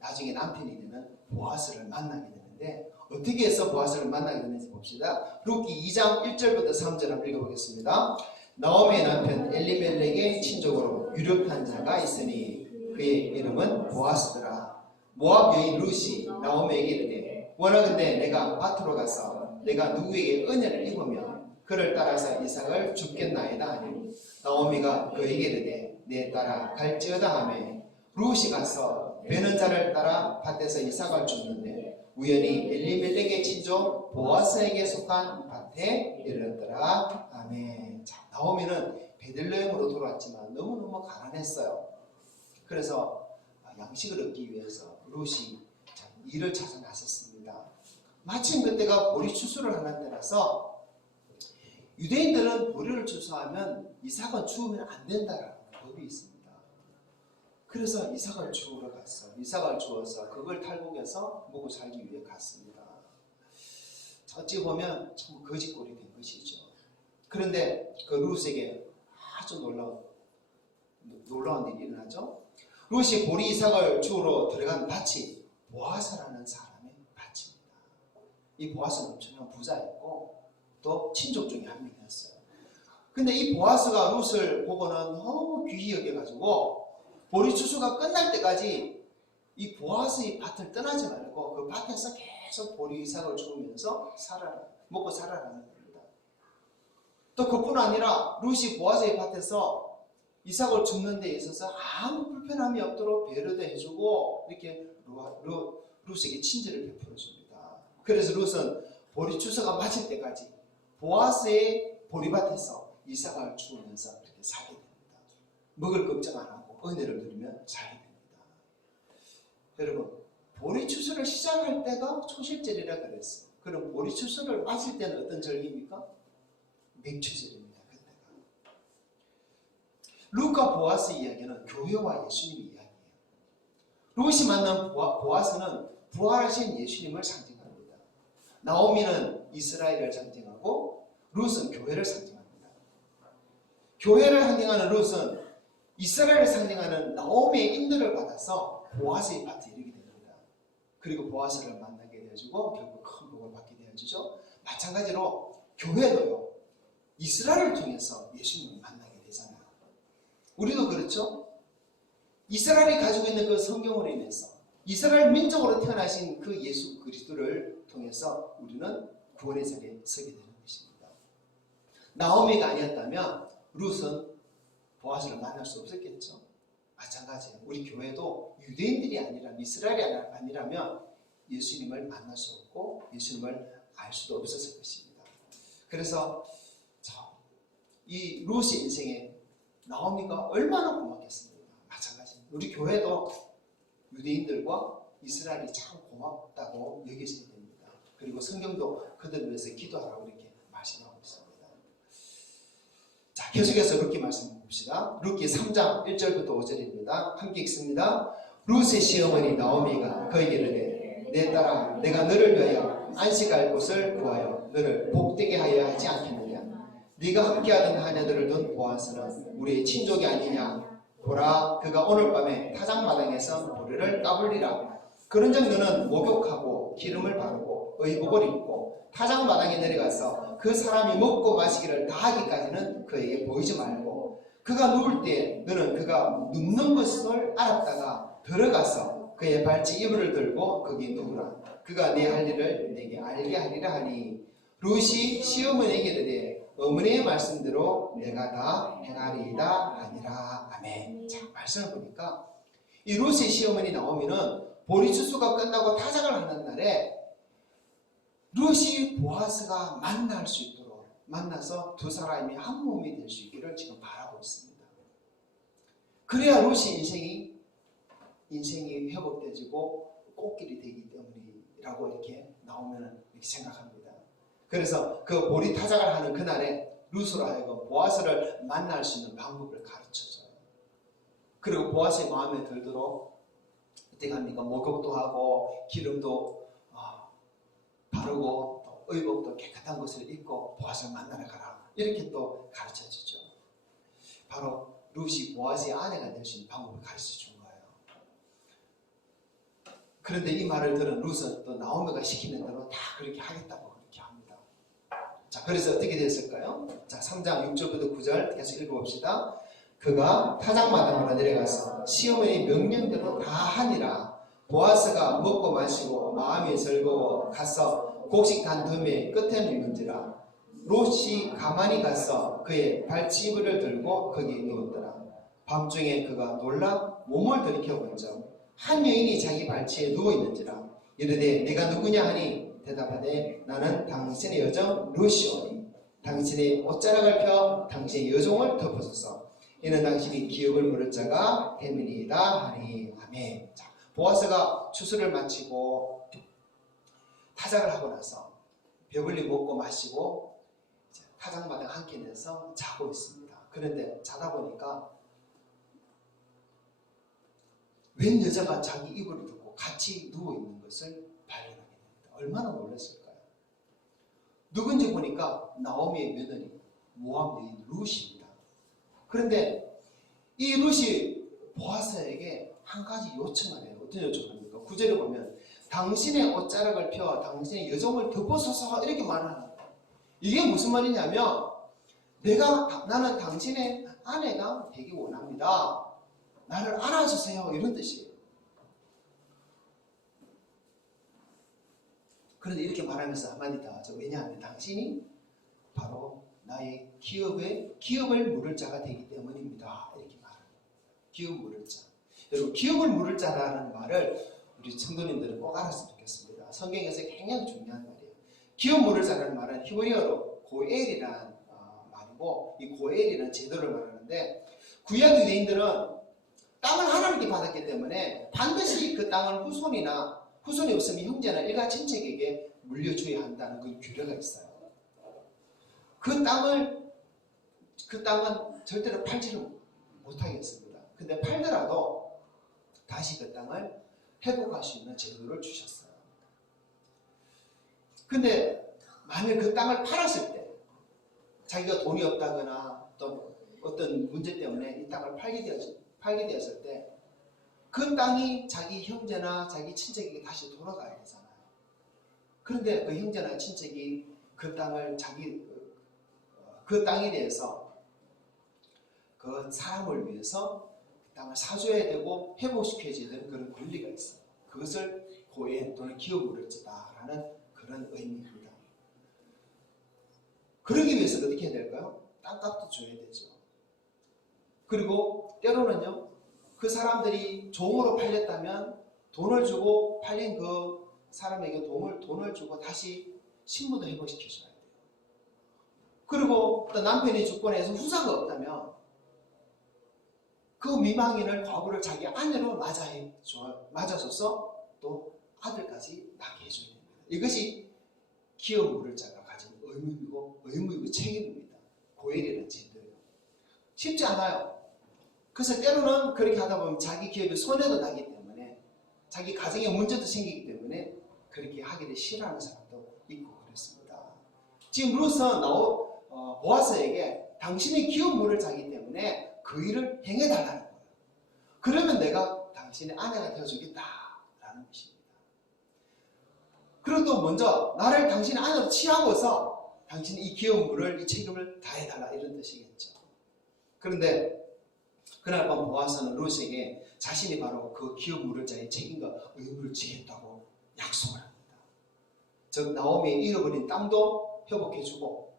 나중에 남편이 되는 보아스를 만나게 되는데 어떻게 해서 보아스를 만나게 되는지 봅시다. 룻기 2장 1절부터 3절 한번 읽어보겠습니다. 나오미의 남편 엘리멜렉의 친족으로 유력한 자가 있으니 그의 이름은 보아스더라. 모압 여인 룻이 나오미에게 이르되 원하건대 내가 밭으로 가서 내가 누구에게 은혜를 입으면 그를 따라서 이삭을 줍겠나이다 하니 나오미가 그에게 이르되 내 따라 갈지어다 하매 룻이 가서 베는 자를 따라 밭에서 이삭을 줍는데 우연히 엘리멜렉의 친족 보아스에게 속한 밭에 이르렀더라. 아멘. 자, 나오미는 베들레헴으로 돌아왔지만 너무너무 가난했어요. 그래서 양식을 얻기 위해서 룻이 일을 찾아 나섰습니다. 마침 그때가 보리 추수를 하는 때라서 유대인들은 보리를 추수하면 이삭은 주우면 안 된다라는 법이 있습니다. 그래서 이삭을 주우러 갔어. 이삭을 주워서 그걸 탈곡해서 먹고 살기 위해 갔습니다. 어찌 보면 참 거짓골이 된 것이죠. 그런데 그 룻에게 아주 놀라운 일이 일어나죠. 룻이 보리 이삭을 주우러 들어간 밭이 보아스라는 사람의 밭입니다. 이 보아스는 엄청난 부자였고 또 친족 중에 한 명이었어요. 근데 이 보아스가 룻을 보고는 너무 귀히 여겨가지고 보리 추수가 끝날 때까지 이 보아스의 밭을 떠나지 말고 그 밭에서 계속 보리 이삭을 주우면서 먹고 살아라는 겁니다. 또 그뿐 아니라 룻이 보아스의 밭에서 이삭을 줍는 데 있어서 아무 불편함이 없도록 배려도 해주고 이렇게 룻에게 친절을 베풀어 줍니다. 그래서 룻은 보리 추수가 마칠 때까지 보아스의 보리밭에서 이삭을 주우면서 그렇게 살게 됩니다. 먹을 걱정 안 하고 은혜를 누리며 살게 됩니다. 여러분, 보리 추수를 시작할 때가 초실절이라 그랬어요. 그럼 보리 추수를 마칠 때는 어떤 절기입니까? 맥추절입니다. 그때가. 룻과 보아스 이야기는 교회와 예수님 이야기예요. 룻이 만난 보아스는 부활하신 예수님을 상징합니다. 나오미는 이스라엘을 상징하고 룻은 교회를 상징합니다. 교회를 상징하는 룻은 이스라엘을 상징하는 나오미의 인도를 받아서 보아스의 밭에 이르게 됩니다. 그리고 보아스를 만나게 되어지고 결국 큰 복을 받게 되어지죠. 마찬가지로 교회도요, 이스라엘을 통해서 예수님을 만나게 되잖아요. 우리도 그렇죠? 이스라엘이 가지고 있는 그 성경으로 인해서 이스라엘 민족으로 태어나신 그 예수 그리스도를 통해서 우리는 구원의 자리에 서게 되는 것입니다. 나오미가 아니었다면 룻은 보아스를 만날 수 없었겠죠. 마찬가지예요. 우리 교회도 유대인들이 아니라면, 이스라엘이 아니라면 예수님을 만날 수 없고 예수님을 알 수도 없었을 것입니다. 그래서 이 룻의 인생에 나오미가 얼마나 고맙겠습니까? 마찬가지입니다. 우리 교회도 유대인들과 이스라엘이 참 고맙다고 여겨져야 됩니다. 그리고 성경도 그들을 위해서 기도하라고 이렇게 말씀하고 있습니다. 자, 계속해서 룻기 말씀 봅시다. 룻기 3장 1절부터 5절입니다. 함께 읽습니다. 룻의 시어머니 나오미가 그에게 이르되 내 딸아 내가 너를 위하여 안식할 곳을 구하여 너를 복되게 하여 하지 않겠느냐. 네가 함께하던 하녀들을 둔 보아스는 우리의 친족이 아니냐. 보라 그가 오늘 밤에 타작마당에서 보리를 까불리라. 그런즉 너는 목욕하고 기름을 바르고 의복을 입고 타작마당에 내려가서 그 사람이 먹고 마시기를 다 하기까지는 그에게 보이지 말고 그가 누울 때 너는 그가 눕는 것을 알았다가 들어가서 그의 발치 이불을 들고 거기 누우라. 그가 네 할 일을 내게 알게 하리라 하니 룻이 시어머니에게 이르되 어머니의 말씀대로 내가 다 행하리이다 하니라. 아멘. 자, 말씀을 보니까 이 룻의 시어머니 나오미는 보리 추수가 끝나고 타작을 하는 날에 룻이 보아스가 만날 수 있도록 만나서 두 사람이 한 몸이 될 수 있기를 지금 바라고 있습니다. 그래야 룻이 인생이 회복되지고 꽃길이 되기 때문이라고 이렇게 나오면 이렇게 생각합니다. 그래서 그 보리 타작을 하는 그날에 룻으로 하여금 보아스를 만날 수 있는 방법을 가르쳐줘요. 그리고 보아스의 마음에 들도록 어떻게 합니까? 목욕도 하고 기름도 바르고 또 의복도 깨끗한 것을 입고 보아스를 만나러 가라. 이렇게 또 가르쳐주죠. 바로 룻이 보아스의 아내가 될 수 있는 방법을 가르쳐준 거예요. 그런데 이 말을 들은 룻은 또 나오미가 시키는 대로 다 그렇게 하겠다고 그렇게 합니다. 자, 그래서 어떻게 됐을까요? 자, 3장 6절부터 9절 계속 읽어봅시다. 그가 타작마당으로 내려가서 시어머니 명령대로 다 하니라. 보아스가 먹고 마시고 마음이 즐거워 가서 곡식 단tum에 끝에 눕는지라. 롯이 가만히 가서 그의 발치이불을 들고 거기 누웠더라. 밤중에 그가 놀라 몸을 돌이켜본즉 한 여인이 자기 발치에 누워있는지라. 이르되 네가 누구냐 하니 대답하되 나는 당신의 여종 룻이오니 당신의 옷자락을 펴 당신의 여종을 덮어소서. 이는 당신이 기업을 물을 자가 됨이니이다 하니. 아멘. 자, 보아스가 추수를 마치고 타작을 하고 나서 배불리 먹고 마시고 타작마당 함께 내서 자고 있습니다. 그런데 자다 보니까 웬 여자가 자기 이불을 덮고 같이 누워있는 것을 발견하게 됩니다. 얼마나 놀랐을까요? 누군지 보니까 나오미의 며느리 모압 여인 룻입니다. 그런데 이 룻이 보아스에게 한 가지 요청을 해요. 어떤 요청을 합니까? 9절에 보면 당신의 옷자락을 펴 당신의 여종을 덮어소서 이렇게 말하는 거예요. 이게 무슨 말이냐면 나는 당신의 아내가 되기 원합니다. 나를 안아주세요. 이런 뜻이에요. 그런데 이렇게 말하면서 한마디 더 하죠. 왜냐하면 당신이 바로 나의 기업을 물을 자가 되기 때문입니다. 이렇게 말합니다. 기업 물을 자. 여러분, 기업을 물을 자라는 말을 우리 성도님들은 꼭 알았으면 좋겠습니다. 성경에서 굉장히 중요한 말이에요. 기업 물을 자라는 말은 히브리어로 고엘이라는 말이고, 이 고엘이라는 제도를 말하는데, 구약 유대인들은 땅을 하나님께 받았기 때문에 반드시 그 땅을 후손이 없으면 형제나 일가 친척에게 물려줘야 한다는 그 규례가 있어요. 그 땅은 절대로 팔지를 못하겠습니다. 근데 팔더라도 다시 그 땅을 회복할 수 있는 제도를 주셨어요. 근데 만약 그 땅을 팔았을 때 자기가 돈이 없다거나 또 어떤 문제 때문에 이 땅을 팔게 되었을 때 그 땅이 자기 형제나 자기 친척에게 다시 돌아가야 되잖아요. 그런데 그 형제나 친척이 그 땅을 그 땅에 대해서 그 사람을 위해서 그 땅을 사줘야 되고 회복시켜줘야 되는 그런 권리가 있어요. 그것을 고엘 또는 기업물을 주다라는 그런 의미입니다. 그러기 위해서 어떻게 해야 될까요? 땅값도 줘야 되죠. 그리고 때로는요, 그 사람들이 종으로 팔렸다면 돈을 주고 팔린 그 사람에게 돈을 주고 다시 신분도 회복시켜줘야 돼요. 그리고 또 남편이 죽고 해서 후사가 없다면 그 미망인을 과부를 자기 아내로 맞아줘서 또 아들까지 낳게 해줘야 됩니다. 이것이 기업 물을 자가 가진 의무이고 책임입니다. 고엘이라는 제도예요. 쉽지 않아요. 그래서 때로는 그렇게 하다 보면 자기 기업에 손해도 나기 때문에 자기 가정에 문제도 생기기 때문에 그렇게 하기를 싫어하는 사람도 있고 그렇습니다. 지금 룻은 보아스에게 당신이 기업 물을 자기 때문에 그 일을 행해달라는 거예요. 그러면 내가 당신의 아내가 되어주겠다라는 것입니다. 그리고 또 먼저 나를 당신의 아내로 취하고서 당신이 이 기업 물을 이 책임을 다해달라 이런 뜻이겠죠. 그런데 그날 밤 보아스는 룻에게 자신이 바로 그 기업 물을 자의 책임과 의무를 지겠다고 약속을 합니다. 즉 나오미의 잃어버린 땅도 회복해주고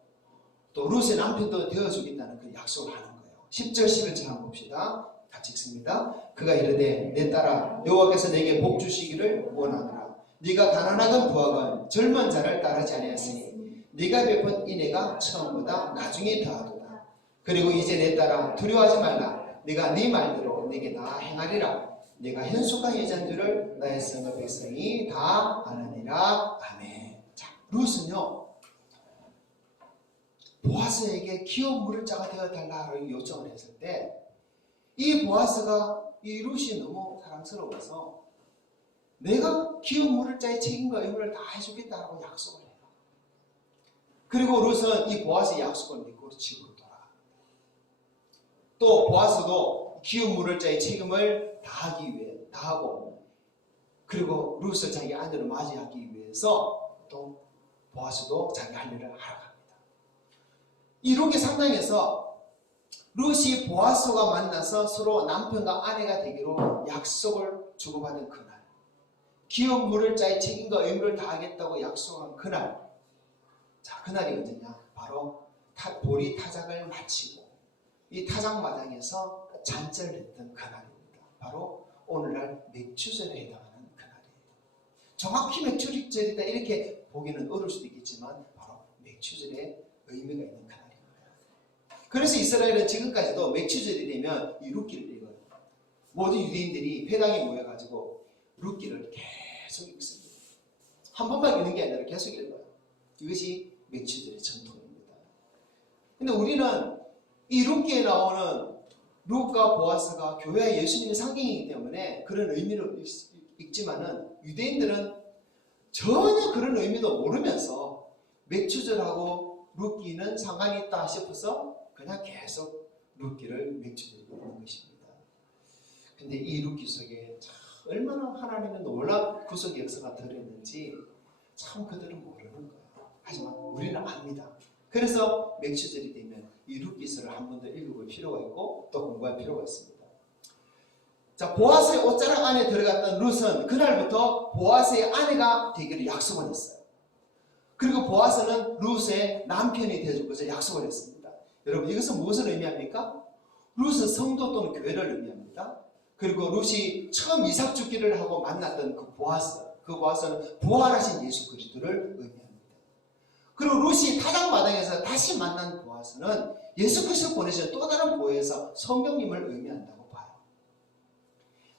또 룻의 남편도 되어주겠다는 그 약속을 하는 거예요. 10절 11절 한번 봅시다. 같이 읽습니다. 그가 이르되 내 딸아 여호와께서 내게 복 주시기를 원하노라. 네가 가난하건 부하건 젊은 자를 따르지 아니하였으니 네가 베푼 인애가 처음보다 나중에 더하도다. 그리고 이제 내 딸아 두려워하지 말라. 네가 네 말대로 내게 다 행하리라. 네가 현숙한 여자인 줄을 나의 성읍 백성이 다 아느니라. 아멘. 자, 룻은요 보아스에게 기업 물을 자가 되어달라고 요청을 했을 때 이 보아스가 이 룻이 너무 사랑스러워서 내가 기업 물을 자의 책임과 의무를 다 해주겠다라고 약속을 해요. 그리고 룻은 이 보아스의 약속을 믿고 집으로 돌아갑니다. 또 보아스도 기업 물을 자의 책임을 다하고 그리고 룻을 자기 아내로 맞이하기 위해서 또 보아스도 자기 할 일을 하러 갑니다. 이 룻기 3장에서 룻이 보아스와 만나서 서로 남편과 아내가 되기로 약속을 주고받은 그날, 기업 물을 자의 책임과 의무를 다하겠다고 약속한 그날, 자, 그날이 언제냐? 바로 보리 타작을 마치고 이 타작마당에서 잔치를 했던 그날입니다. 바로 오늘날 맥추절에 해당하는 그날이에요. 정확히 맥추절이다 이렇게 보기는 어려울 수도 있겠지만 바로 맥추절의 의미가 있는 그날입니다. 그래서 이스라엘은 지금까지도 맥추절이 되면 이 룻기를 읽어요. 모든 유대인들이 회당에 모여가지고 룻기를 계속 읽습니다. 한 번만 읽는 게 아니라 계속 읽어요. 이것이 맥추절의 전통입니다. 근데 우리는 이 룻기에 나오는 룻과 보아스가 교회의 예수님의 상징이기 때문에 그런 의미를 읽지만은 유대인들은 전혀 그런 의미도 모르면서 맥주절하고 룻기는 상관이 있다 싶어서 그냥 계속 룻기를 맥주절로 부르는 것입니다. 근데 이 룻기 속에 참 얼마나 하나님의 놀라운 구속의 역사가 들어있는지 참 그들은 모르는 거예요. 하지만 우리는 압니다. 그래서 맥주절이 되면 이 룻기서를 한 번 더 읽어볼 필요가 있고 또 공부할 필요가 있습니다. 자, 보아스의 옷자락 안에 들어갔던 룻은 그날부터 보아스의 아내가 되기를 약속을 했어요. 그리고 보아스는 룻의 남편이 되어줄 것을 약속을 했습니다. 여러분, 이것은 무엇을 의미합니까? 룻은 성도 또는 교회를 의미합니다. 그리고 룻이 처음 이삭 죽기를 하고 만났던 그 보아스는 부활하신 예수 그리스도를 의미합니다. 그리고 룻이 타작마당에서 다시 만난 보아스는 예수 그리스도 보내신 또 다른 보혜에서 성령님을 의미한다고 봐요.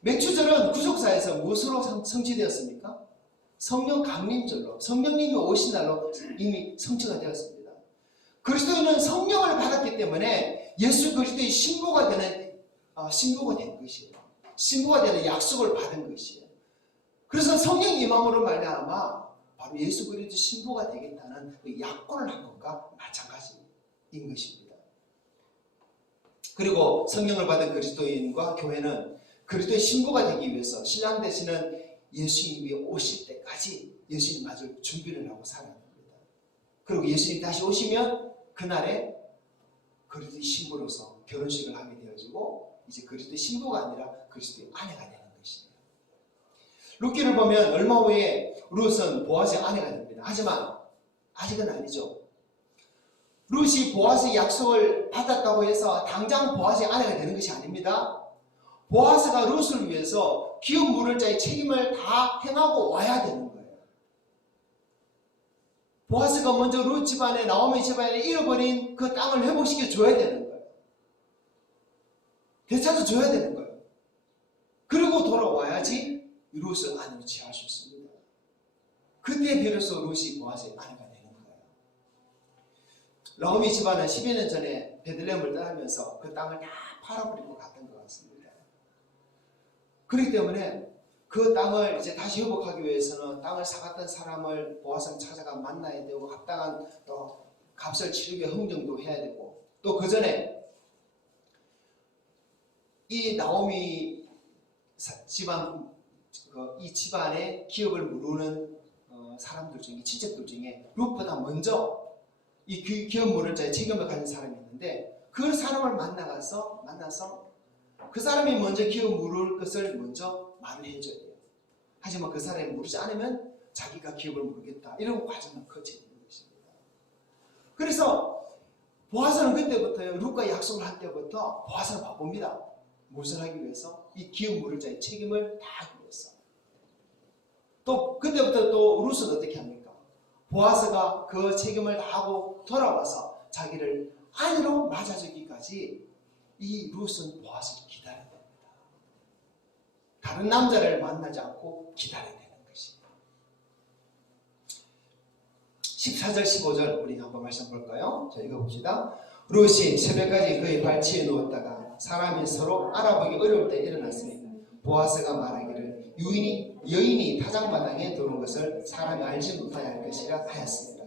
맥주절은 구속사에서 무엇으로 성취되었습니까? 성령 강림절로, 성령님이 오신 날로 이미 성취가 되었습니다. 그리스도인은 성령을 받았기 때문에 예수 그리스도의 신부가 된 것이에요. 신부가 되는 약속을 받은 것이에요. 그래서 성령 임함으로 말미암아 바로 예수 그리스도 신부가 되겠다는 그 약혼을 한 것과 마찬가지인 것입니다. 그리고 성령을 받은 그리스도인과 교회는 그리스도의 신부가 되기 위해서 신랑 되시는 예수님이 오실 때까지 예수님 맞을 준비를 하고 살아야 됩니다. 그리고 예수님이 다시 오시면 그날에 그리스도의 신부로서 결혼식을 하게 되어지고 이제 그리스도의 신부가 아니라 그리스도의 아내가 되는 것이에요. 룻기를 보면 얼마 후에 룻은 보아스의 아내가 됩니다. 하지만 아직은 아니죠. 룻이 보아스의 약속을 받았다고 해서 당장 보아스의 아내가 되는 것이 아닙니다. 보아스가 룻을 위해서 기업 물을 자의 책임을 다 행하고 와야 되는 거예요. 보아스가 먼저 룻 집안에 나오미 집안에 잃어버린 그 땅을 회복시켜 줘야 되는 거예요. 되찾아 줘야 되는 거예요. 그리고 돌아와야지 룻을 아내로 취할 수 있습니다. 그때 비로소 룻이 보아스의 아내가 되는 거예요. 나오미 집안은 10여 년 전에 베들레헴을 떠나면서 그 땅을 다 팔아버리고 갔던 것 같습니다. 그렇기 때문에 그 땅을 이제 다시 회복하기 위해서는 땅을 사갔던 사람을 보아스를 찾아가 만나야 되고 합당한 또 값을 치르게 흥정도 해야 되고 또 그 전에 이 나오미 집안 이 집안의 기업을 무르는 사람들 중에 친척들 중에 룻보다 먼저 이 기업 무를 자의 책임을 가진 사람이 있는데 그 사람을 만나서 그 사람이 먼저 기업 물을 것을 먼저 말을 해줘야 돼요. 하지만 그 사람이 물지 않으면 자기가 기업을 물겠다. 이런 과정을 거쳐야 되는 것입니다. 그래서 보아스는 그때부터 룻과 약속을 할 때부터 보아스는 바쁩니다. 무엇을 하기 위해서? 이 기업 물을 자의 책임을 다하기 위해서. 또 그때부터 또 룻은 어떻게 합니까? 보아스가 그 책임을 다하고 돌아와서 자기를 아내로 맞아주기까지 이 룻은 보아스를 기다려야 됩니다. 다른 남자를 만나지 않고 기다려야 되는 것입니다. 14절 15절 우리 한번 말씀 볼까요? 자, 읽어봅시다. 룻이 새벽까지 그의 발치에 누웠다가 사람이 서로 알아보기 어려울 때 일어났으니 보아스가 말하기를 여인이 타작마당에 들어온 것을 사람이 알지 못하여 할 것이라 하였습니다.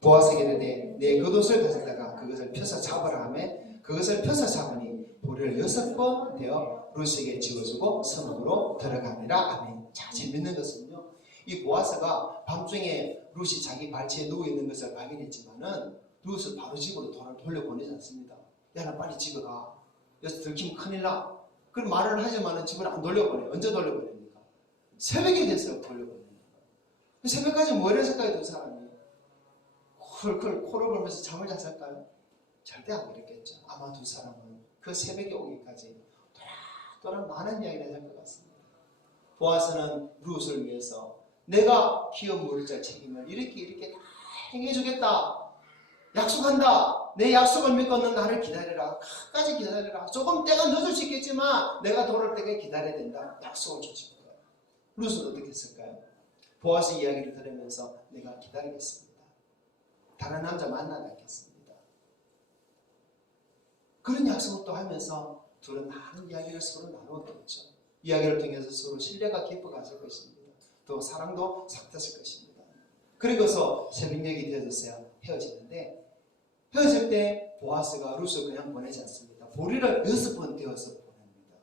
보아스에게 이르되 내 겉옷을 가져다가 그것을 펴서 잡으라 하며 그것을 펴서 잡으니 보리를 6번 되어 룻에게 지어주고 성읍으로 들어가니라. 아멘. 자, 재밌는 것은요, 이 보아스가 밤중에 룻이 자기 발치에 누워있는 것을 발견했지만은 룻을 바로 집으로 돌려보내지 않습니다. 야, 나 빨리 집에 가. 여기서 들키면 큰일 나. 그런 말을 하지만은 집을 안 돌려보내요. 언제 돌려보냅니까? 새벽이 됐어요. 돌려보내요. 새벽까지 뭘 했을까요? 두 사람이 콜콜 코를 걸면서 잠을 잤을까요? 절대 안 그랬겠죠. 아마 두 사람은 그 새벽에 오기까지 또한 많은 이야기를 할 것 같습니다. 보아스는 룻을 위해서 내가 기업 물을 자 책임을 이렇게 다 행해주겠다. 약속한다. 내 약속을 믿고 는 나를 기다려라. 끝까지 기다려라. 조금 때가 늦을 수 있겠지만 내가 돌아올 때까지 기다려야 된다. 약속을 주신 거예요. 룻은 어떻게 했을까요? 보아스 이야기를 들으면서 내가 기다리겠습니다. 다른 남자 만나지 않겠습니다. 그런 약속을 또 하면서 둘은 많은 이야기를 서로 나누었겠죠. 이야기를 통해서 서로 신뢰가 깊어갔을 것입니다. 또 사랑도 삭혔을 것입니다. 그리고서 새벽녘이 되어졌어요. 헤어지는데 헤어질 때 보아스가 룻을 그냥 보내지 않습니다. 보리를 6번 되어서 보냅니다.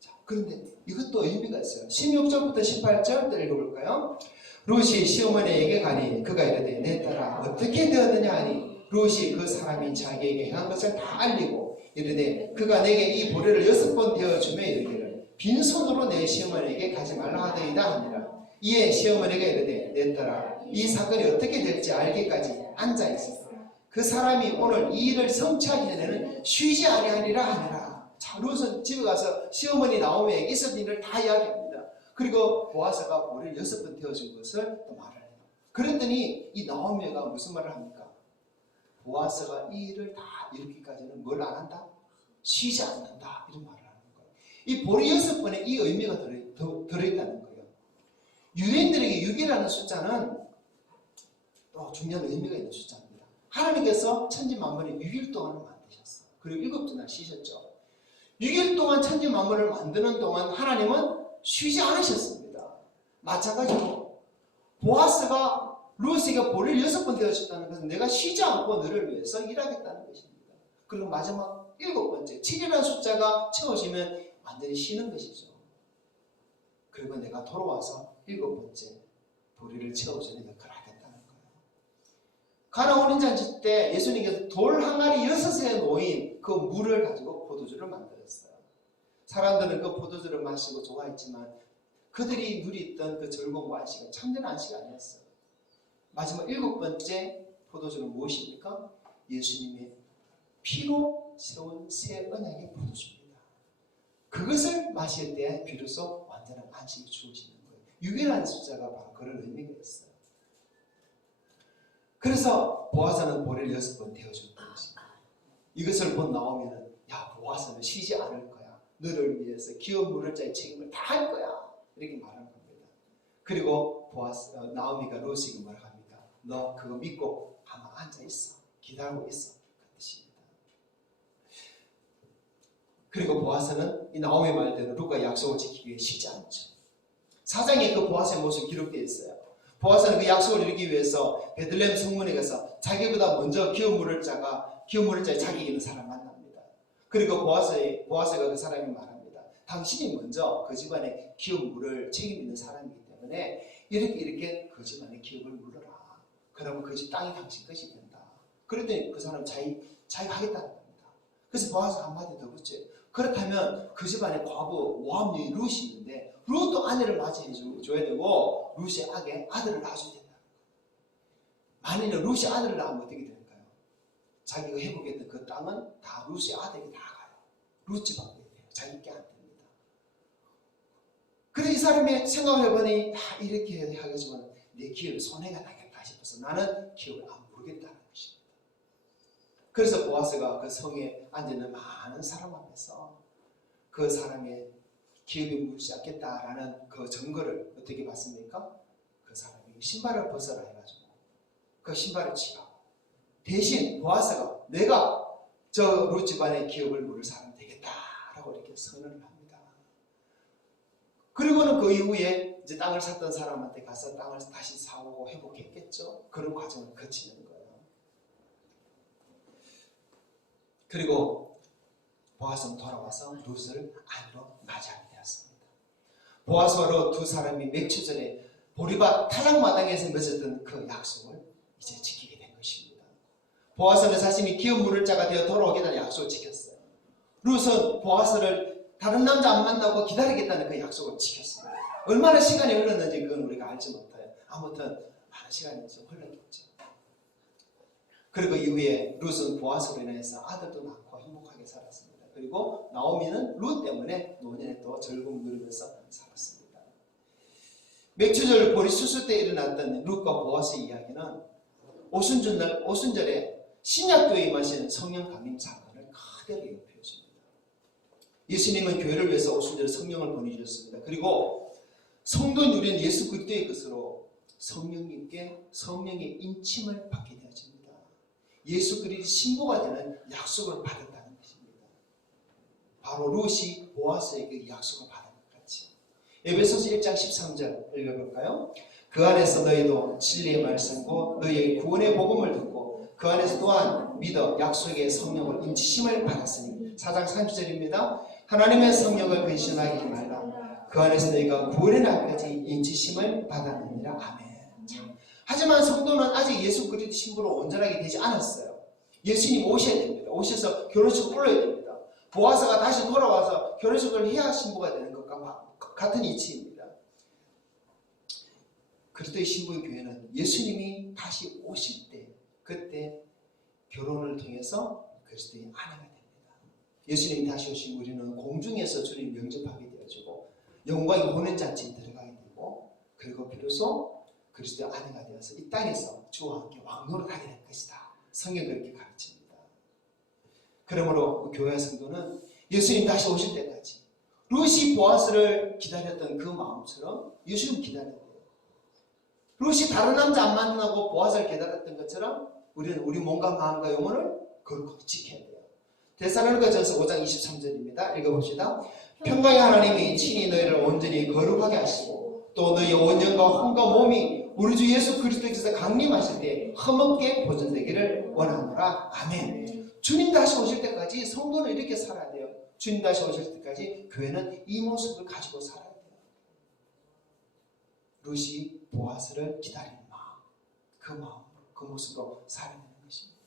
자, 그런데 이것도 의미가 있어요. 16절부터 18절 읽어볼까요? 룻이 시어머니에게 가니 그가 이르되 내 딸아 어떻게 되었느냐 하니 룻이 그 사람이 자기에게 행한 것을 다 알리고 이르되 그가 내게 이 보리를 6번 되어주며 이르기를 빈손으로 내 시어머니에게 가지 말라 하더이다 하니라. 이에 시어머니가 이르되 내 딸아 이 사건이 어떻게 될지 알기까지 앉아있었어. 그 사람이 오늘 이 일을 성취하기 전에는 쉬지 아니하리라 하니라. 자, 룻은 집에 가서 시어머니 나오미에게 있었던 일을 다 이야기합니다. 그리고 보아스가 보리를 6번 태워준 것을 또 말을 해요. 그랬더니 이 나오미가 무슨 말을 합니까? 보아스가 이 일을 다 이렇게까지는 뭘 안 한다? 쉬지 않는다. 이런 말을 하는 거예요. 이 보리 6번에 이 의미가 들어있다는 거예요. 유대인들에게 6이라는 숫자는 또 중요한 의미가 있는 숫자입니다. 하나님께서 천지만물을 6일 동안 만드셨어요. 그리고 7날 쉬셨죠. 6일 동안 천지만물을 만드는 동안 하나님은 쉬지 않으셨습니다. 마찬가지로 보아스가 룻에게 보리를 6번 되어줬다는 것은 내가 쉬지 않고 너를 위해서 일하겠다는 것입니다. 그리고 마지막 7번째 7이라는 숫자가 채워지면 완전히 쉬는 것이죠. 그리고 내가 돌아와서 7번째 보리를 채워주는 역할을 하겠다는 거예요. 가나 혼인잔치 때 예수님께서 돌 항아리 6에 놓인 그 물을 가지고 포도주를 만들었어요. 사람들은 그 포도주를 마시고 좋아했지만 그들이 누렸던 그 즐거움과 안식은 참된 안식이 아니었어요. 마지막 7번째 포도주는 무엇입니까? 예수님의 피로 세운 새 언약의 포도주입니다. 그것을 마실 때 비로소 완전한 안식이 주어지는 거예요. 6이라는 숫자가 바로 그런 의미가 있어요. 그래서 보아스는 보리를 6번 태워줬던 것입니다. 이것을 본 나오미는 야 보아스는 쉬지 않을 거야. 너를 위해서 기업 물을 자의 책임을 다 할 거야. 이렇게 말하는 겁니다. 그리고 나오미가 룻에게 뭐라 합니까? 너 그거 믿고 가만 앉아 있어. 기다리고 있어. 그 뜻입니다. 그리고 보아스는 이 나오미 말대로 룻과 약속을 지키기 위해 쉬지 않죠. 사장에 그 보아스의 모습이 기록되어 있어요. 보아스는 그 약속을 이루기 위해서 베들레헴 성문에 가서 자기보다 먼저 기업 물을 자에 자기 있는 사람을 만납니다. 그리고 보아스가 그 사람이 말합니다. 당신이 먼저 그 집안의 기업 물을 책임 있는 사람이기 때문에 이렇게 그 집안의 기업을 물어라. 그러면 그 집 땅이 당신 것이 된다. 그랬더니 그 사람 자기가 하겠다는 겁니다. 그래서 보아스 한마디 더 붙여요. 그렇다면 그 집안에 과부 모함 여인 룻이 있는데 룻도 아내를 맞이해 줘야 되고 룻이 아들을 낳아줘야 된다. 만일에 룻이 아들을 낳으면 어떻게 될까요? 자기가 회복했던 그 땅은 다 룻의 아들이 다 가요. 룻 집 앞에 돼요. 자기께 안 됩니다. 그래서 이 사람이 생각을 해보니 다 이렇게 하겠지만 내 기업에 손해가 나겠다 싶어서 나는 기업을 안 부르겠다는 것입니다. 그래서 보아스가 그 성에 앉아있는 많은 사람 앞에서 그 사람의 기업에 묻지 않겠다라는 그 증거를 어떻게 받습니까? 그 사람이 신발을 벗어라 해가지고 그 신발을 치라고 대신 보아스가 내가 저 룻 집안의 기업을 물을 사람 되겠다라고 이렇게 선언을 합니다. 그리고는 그 이후에 이제 땅을 샀던 사람한테 가서 땅을 다시 사오고 회복했겠죠. 그런 과정을 거치는 거예요. 그리고 보아스는 돌아와서 룻을 아내로 맞이하게 되었습니다. 보아스와 룻 두 사람이 몇 주 전에 보리밭 타작마당에서 맺었던 그 약속을 이제 지키게 된 것입니다. 보아스는 자신이 기업 물을 자가 되어 돌아오겠다는 약속을 지켰어요. 룻은 보아스를 다른 남자 안 만나고 기다리겠다는 그 약속을 지켰습니다. 얼마나 시간이 흘렀는지 그건 우리가 알지 못해요. 아무튼 많은 시간이 좀 흘렀겠죠. 그리고 이후에 룻은 보아스로 인해서 아들도 낳고 행복하게 살았습니다. 그리고 나오미는 룻 때문에 노년에 또 즐거움 누리면서 살았습니다. 맥주절 보리 수술 때 일어났던 룻과 보아스의 이야기는 오순절에 신약교회에 임하신 성령 강림 사건을 그대로 예표해줍니다. 예수님은 교회를 위해서 오순절에 성령을 보내주셨습니다. 그리고 성도인 우리는 예수 그리스도의 것으로 성령의 인침을 받게 되어집니다. 예수 그리스도의 신부가 되는 약속을 받았다는 것입니다. 바로 룻이 보아스에게 약속을 받은 것 같이. 에베소서 1장 13절 읽어볼까요? 그 안에서 너희도 진리의 말씀과 너희의 구원의 복음을 듣고 그 안에서 또한 믿어 약속의 성령을 인치심을 받았으니. 4장 30절입니다. 하나님의 성령을 근심하지 말라. 그 안에서 너희가 구원의 날까지 인치심을 받았느니라. 아멘. 하지만 성도는 아직 예수 그리스도 신부로 온전하게 되지 않았어요. 예수님 오셔야 됩니다. 오셔서 결혼식 불러야 됩니다. 보아스가 다시 돌아와서 결혼식을 해야 신부가 되는 것과 같은 이치입니다. 그리스도의 신부의 교회는 예수님이 다시 오실 때, 그때 결혼을 통해서 그리스도의 아내가 됩니다. 예수님이 다시 오시면 우리는 공중에서 주님 영접하게 되어지고 영광의 혼인잔치에 들어가게 되고, 그리고 비로소 그리스도의 아내가 되어서 이 땅에서 주와 함께 왕노릇하게 될 것이다. 성경이 그렇게 가르칩니다. 그러므로 교회 성도는 예수님 다시 오실 때까지 룻이 보아스를 기다렸던 그 마음처럼 예수님 기다려야 돼요. 룻이 다른 남자 안 만나고 보아스를 기다렸던 것처럼 우리는 우리 몸과 마음과 영혼을 거룩하게 지켜야 돼요. 데살로니가전서 5장 23절입니다. 읽어봅시다. 평강의 하나님이 친히 너희를 온전히 거룩하게 하시고 또 너희의 온 영과 혼과 몸이 우리 주 예수 그리스도께서 강림하실 때 흠없게 보존되기를 원하노라. 아멘. 주님 다시 오실 때까지 성도는 이렇게 살아야 돼요. 주님 다시 오실 때까지 교회는 이 모습을 가지고 살아야 돼요. 룻이 보아스를 기다리는 마음, 그 마음으로, 그 모습으로 살아야 되는 것입니다.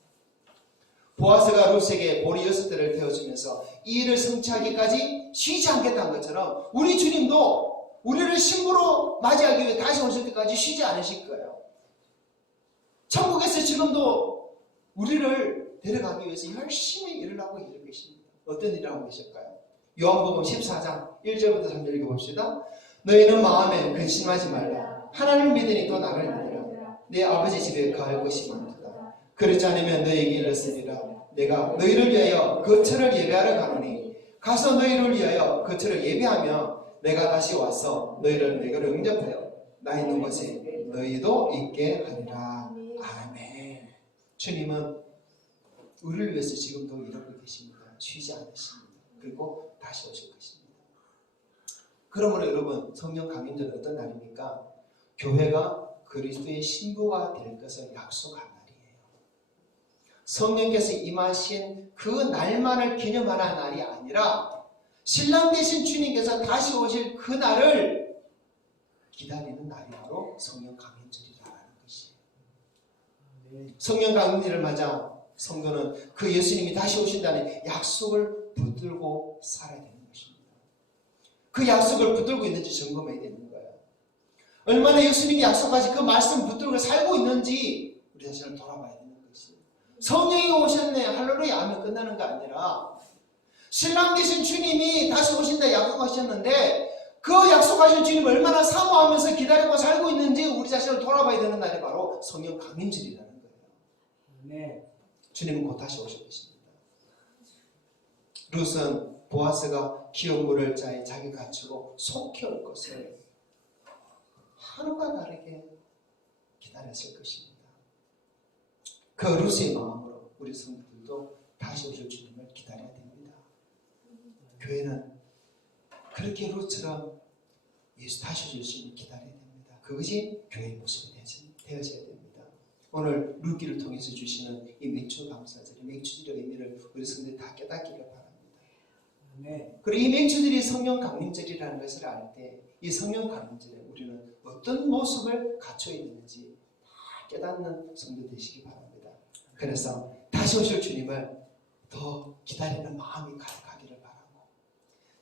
보아스가 룻에게 보리 6대를 태워주면서 이 일을 성취하기까지 쉬지 않겠다는 것처럼 우리 주님도 우리를 신부로 맞이하기 위해 다시 오실 때까지 쉬지 않으실 거예요. 천국에서 지금도 우리를 데려가기 위해서 열심히 일을 하고 계실 것입니다. 어떤 일을 하고 계실까요? 요한복음 14장 1절부터 3절 읽어봅시다. 너희는 마음에 근심하지 말라. 하나님을 믿으니 또 나를 믿으라. 내 아버지 집에 갈 것이 많도다. 그렇지 않으면 너희에게 이르시리라. 내가 너희를 위하여 거처를 예배하러 가노니 가서 너희를 위하여 거처를 예배하며 내가 다시 와서 너희를 내게로 응접하여 나 있는 곳에 너희도 있게 하리라. 아멘. 주님은 우리를 위해서 지금도 일하고 계십니다. 쉬지 않으십니다. 그리고 다시 오실 것입니다. 그러므로 여러분, 성령 강림절은 어떤 날입니까? 교회가 그리스도의 신부가 될 것을 약속한 날이에요. 성령께서 임하신 그 날만을 기념하는 날이 아니라 신랑 되신 주님께서 다시 오실 그 날을 기다리는 날이 바로 성령 강림절이라는 것이에요. 성령 강림절을 맞아 성도는 그 예수님이 다시 오신다는 약속을 붙들고 살아야 되는 것입니다. 그 약속을 붙들고 있는지 점검해야 되는 거예요. 얼마나 예수님이 약속하신 그 말씀 붙들고 살고 있는지 우리 자신을 돌아봐야 되는 것이에요. 성령이 오셨네 할렐루야 하면 끝나는 거 아니라 신랑 되신 주님이 다시 오신다 약속하셨는데 그 약속하신 주님을 얼마나 사모하면서 기다리고 살고 있는지 우리 자신을 돌아봐야 되는 날이 바로 성령 강림절이라는 거예요. 네. 주님은 곧 다시 오실 것입니다. 룻은 보아스가 기업 물을 자에 자기 갖추고 속히 올 것을 하루가 다르게 기다렸을 것입니다. 그 룻의 마음으로 우리 성도들도 다시 오실 주님을 기다려야 됩니다. 교회는 그렇게 룻처럼 예수 다시 오실 주님을 기다려야 됩니다. 그것이 교회의 모습이 되어져야 됩니다. 오늘 룻기를 통해서 주시는 이 맥주 감사절의 맥주들의 의미를 우리 성도들이 다 깨닫기를 바랍니다. 네. 그리고 이 맥주들이 성령 강림절이라는 것을 알 때 이 성령 강림절에 우리는 어떤 모습을 갖춰 있는지 다 깨닫는 성도 되시기 바랍니다. 그래서 다시 오실 주님을 더 기다리는 마음이 가득하기를 바라고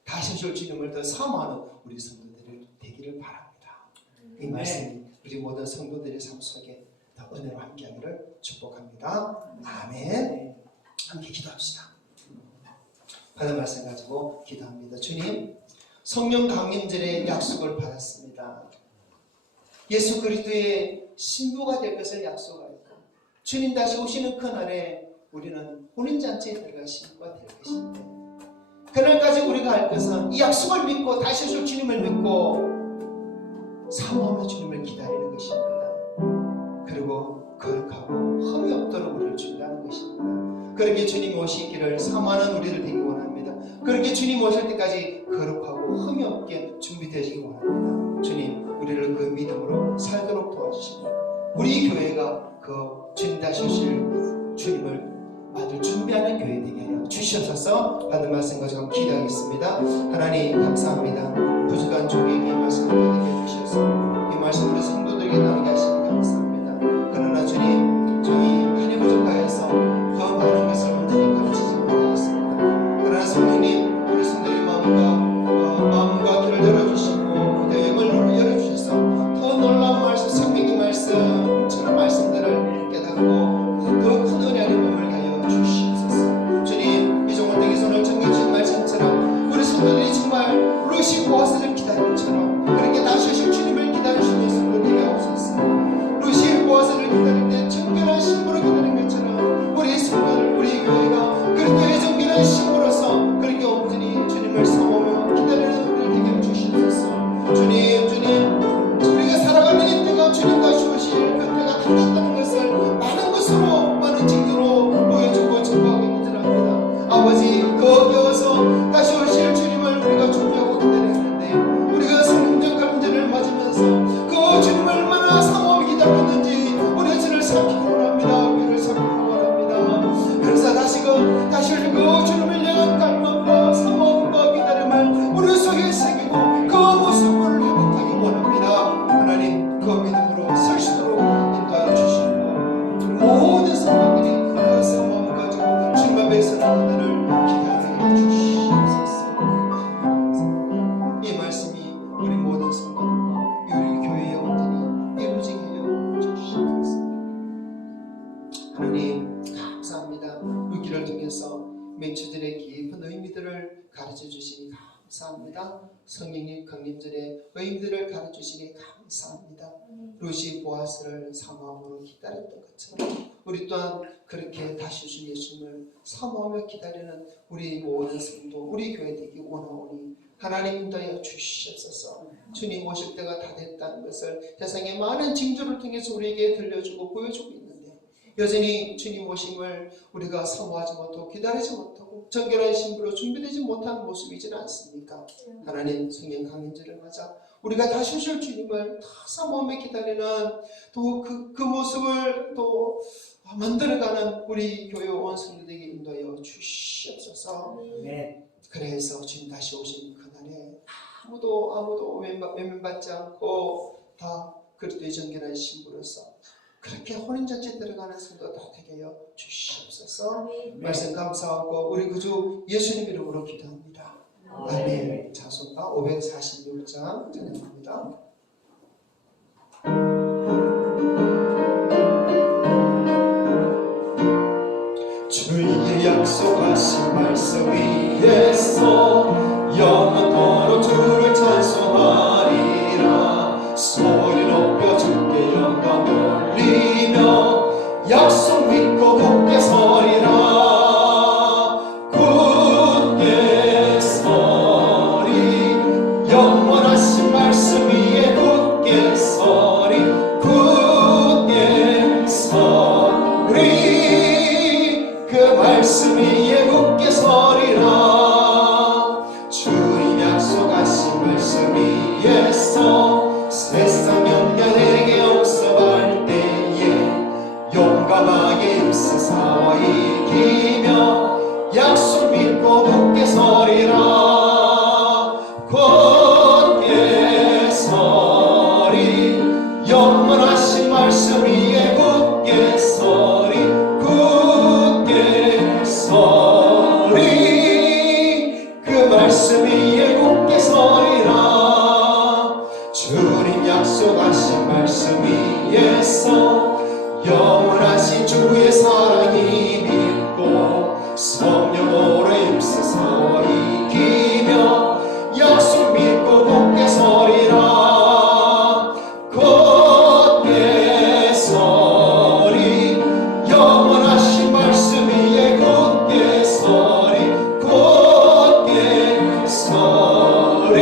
다시 오실 주님을 더 사모하는 우리 성도들이 되기를 바랍니다. 이 말씀이 우리 모든 성도들의 삶 속에 더 은혜로 함께하기를 축복합니다. 아멘. 함께 기도합시다. 받은 말씀 가지고 기도합니다. 주님, 성령 강림절의 약속을 받았습니다. 예수 그리스도의 신부가 될 것을 약속하였고 주님 다시 오시는 그날에 우리는 혼인잔치에 들어갈 신부가 될 것인데 그날까지 우리가 할 것은 이 약속을 믿고 다시 오실 주님을 믿고 사모하며 주님을 기다리는 것입니다. 그리고 거룩하고 흠이 없도록 우리를 준다는 것입니다. 그렇게 주님이 오시기를 사모하는 우리를 되기 원합니다. 그렇게 주님 오실 때까지 거룩하고 흠이 없게 준비되시기 원합니다. 주님, 우리를 그 믿음으로 살도록 도와주시고 우리 교회가 그 주님 다시 오실 주님을 받을 준비하는 교회 되게 하여 주시옵소서. 받은 말씀 가지고 기도하겠습니다. 하나님 감사합니다. 부족한 종에게 말씀을 받게 해주셔서 이 말씀 우리 성도들에게 나오게 하시니 감사합니다. 그러나 주님, 저희 한해 부족하여서 더 많은 것을 온전히 가르치지 못하겠습니다. 그러나 성령님, 우리 성도의 마음과 귀를 열어주시고 내 영을 열어주셔서 더 놀라운 말씀, 생명의 말씀, 저런 말씀들을 깨닫고 더 큰 은혜 안에 몸을 가여 주시옵소서. 주님, 이 종을 등에서 오늘 정해진 말씀처럼 우리 성도들이 정말 루시 보아스를 기다린 것처럼 그렇게 다시 오실 주님을 기다리시는 성도들이 없었어. 루시 보아스를 기다릴 때 정결한 신부로 기다린 것처럼 우리 성도들, 우리 교회가 그렇게 정결한 신부로서 그렇게 온전히 주님을 사모하며 기다리는 우리를 되게 해 주시옵소서. 주님, 우리가 살아가는 이 때가 주님 다시 오실 그 때가 다가온다는 것을 많은 것으로 많은 징조로 보여주고 전파하고 있는 줄 압니다. 아버지, 더 배워서 다시 오실 주님을 우리가 준비하고 기다렸는데 우리가 성령적 감전을 맞으면서 그 주님을 얼마나 사모하며 기다렸는지 우리가 주를 살피고 원합니다. 우리를 살피고 원합니다. 그래서 다시 오실 그 주님을 향한 갈망과 사모함과 기다림을 우리 속에 새기고 그 모습을 회복하기 원합니다. 하나님, 그 믿음으로 설 수 있도록 인도하여 주시고 모든 성도들이 그 사모함을 가지고 주님 앞에 서는 날을 기다려 주시옵소서. 이 말씀이 우리 모든 성도들과 우리 교회에 온전히 이루어지게 하여 주시옵소서. 하나님 감사합니다. 루기를 통해서 맹초들의 깊은 의미들을 가르쳐 주시니 감사합니다. 성령님 강림절의 의미들을 가르쳐 주시니 감사합니다. 루시 보아스를 사모함으로 기다렸던 것처럼 우리 또한 그렇게 다시 오실 예수님을 사모하며 기다리는 우리 모든 성도, 우리 교회 되기 원하오니 하나님 인도하여 주시옵소서. 주님 오실 때가 다 됐다는 것을 세상의 많은 징조를 통해서 우리에게 들려주고 보여주고 있는데 여전히 주님 오심을 우리가 사모하지 못하고 기다리지 못하고 정결한 신부로 준비되지 못한 모습이지는 않습니까? 하나님, 성령 강림절을 맞아 우리가 다시 오실 주님을 다 사모하며 기다리는 또 그 모습을 또 만들어가는 우리 교회 온 성도들에게 인도하여 주시옵소서. 네. 그래서 주님 다시 오신 그날에 아무도 외면받지 않고 다 그리스도의 정결한 신부로서 그렇게 혼인잔치에 들어가는 성도가 되게 하여 주시옵소서. 말씀 감사하고 우리 구주 예수님 이름으로 기도합니다. 아멘. 찬송가 546장 찬양합니다. 주의 약속하신 말씀 위에서 영원토록 주를 찬송하리라. 소리 높여 주께 영광 돌리며 약속 믿고 굳게 서리라. 굳게 서리. 영원하신 말씀 위에 굳게 서리. 굳게 서리. 그 말씀 위에 굳게 서리라. 주님 약속하신 말씀 위에서 세상 영야 내게 없어갈 때에 용감하게 힘써 싸워 이기며 약속 믿고 굳게 서리라. 굳게 서리. 영원하신 말씀 위에 굳게 서리. 굳게 서리. 그 말씀 위에 굳게 서리라. 주님 약속하신 말씀 위에서 영원하신 주의 사랑이 믿고 성령으로 힘써 싸워 이기며 약속 믿고 굳게 서리라. 굳게 서리. 영원하신 말씀 위에 굳게 서리. 굳게 서리.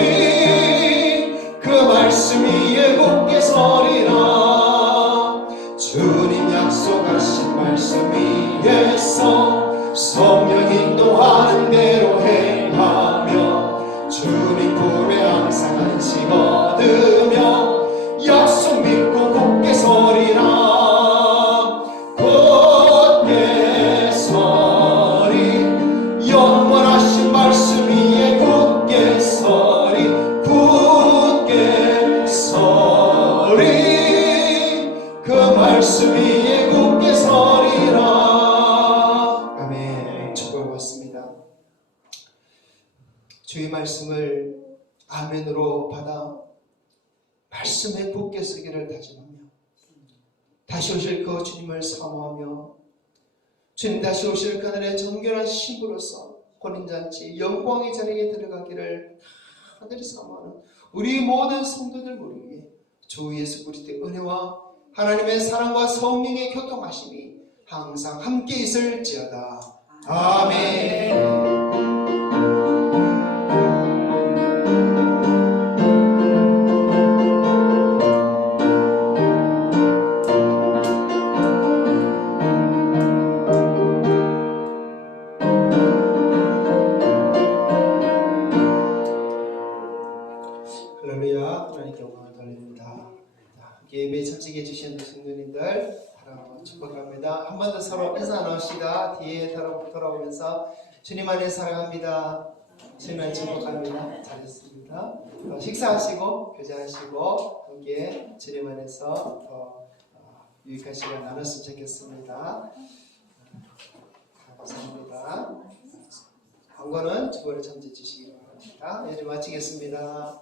그 말씀 위에 굳게 서리라. 주님 약속하신 말씀 위에서 성령 인도하는 대로 행하 말씀 위에 굳게 서리라. 아멘. 축복을 받습니다. 주의 말씀을 아멘으로 받아 말씀에 굳게 서기를 다짐하며 다시 오실 그 주님을 사모하며 주님 다시 오실 그날의 정결한 신부로서 혼인잔치 영광의 자리에 들어가기를 하늘이 사모하는 우리 모든 성도들 모르게 주 예수 그리스도의 은혜와 하나님의 사랑과 성령의 교통하심이 항상 함께 있을지어다. 아멘. 할렐루야. 하나님께 영광을 돌립니다. 예배에 참석해 주신 성도님들 축복합니다. 한 번 더 서로 인사 나눕시다. 뒤에 돌아오면서 주님 안에 사랑합니다. 주님 안에 축복합니다. 잘했습니다. 식사하시고 교제하시고 함께 주님 안에서 더 유익한 시간 나눴으면 좋겠습니다. 감사합니다. 광고는 주보를 참조해 주시기 바랍니다. 이제 마치겠습니다.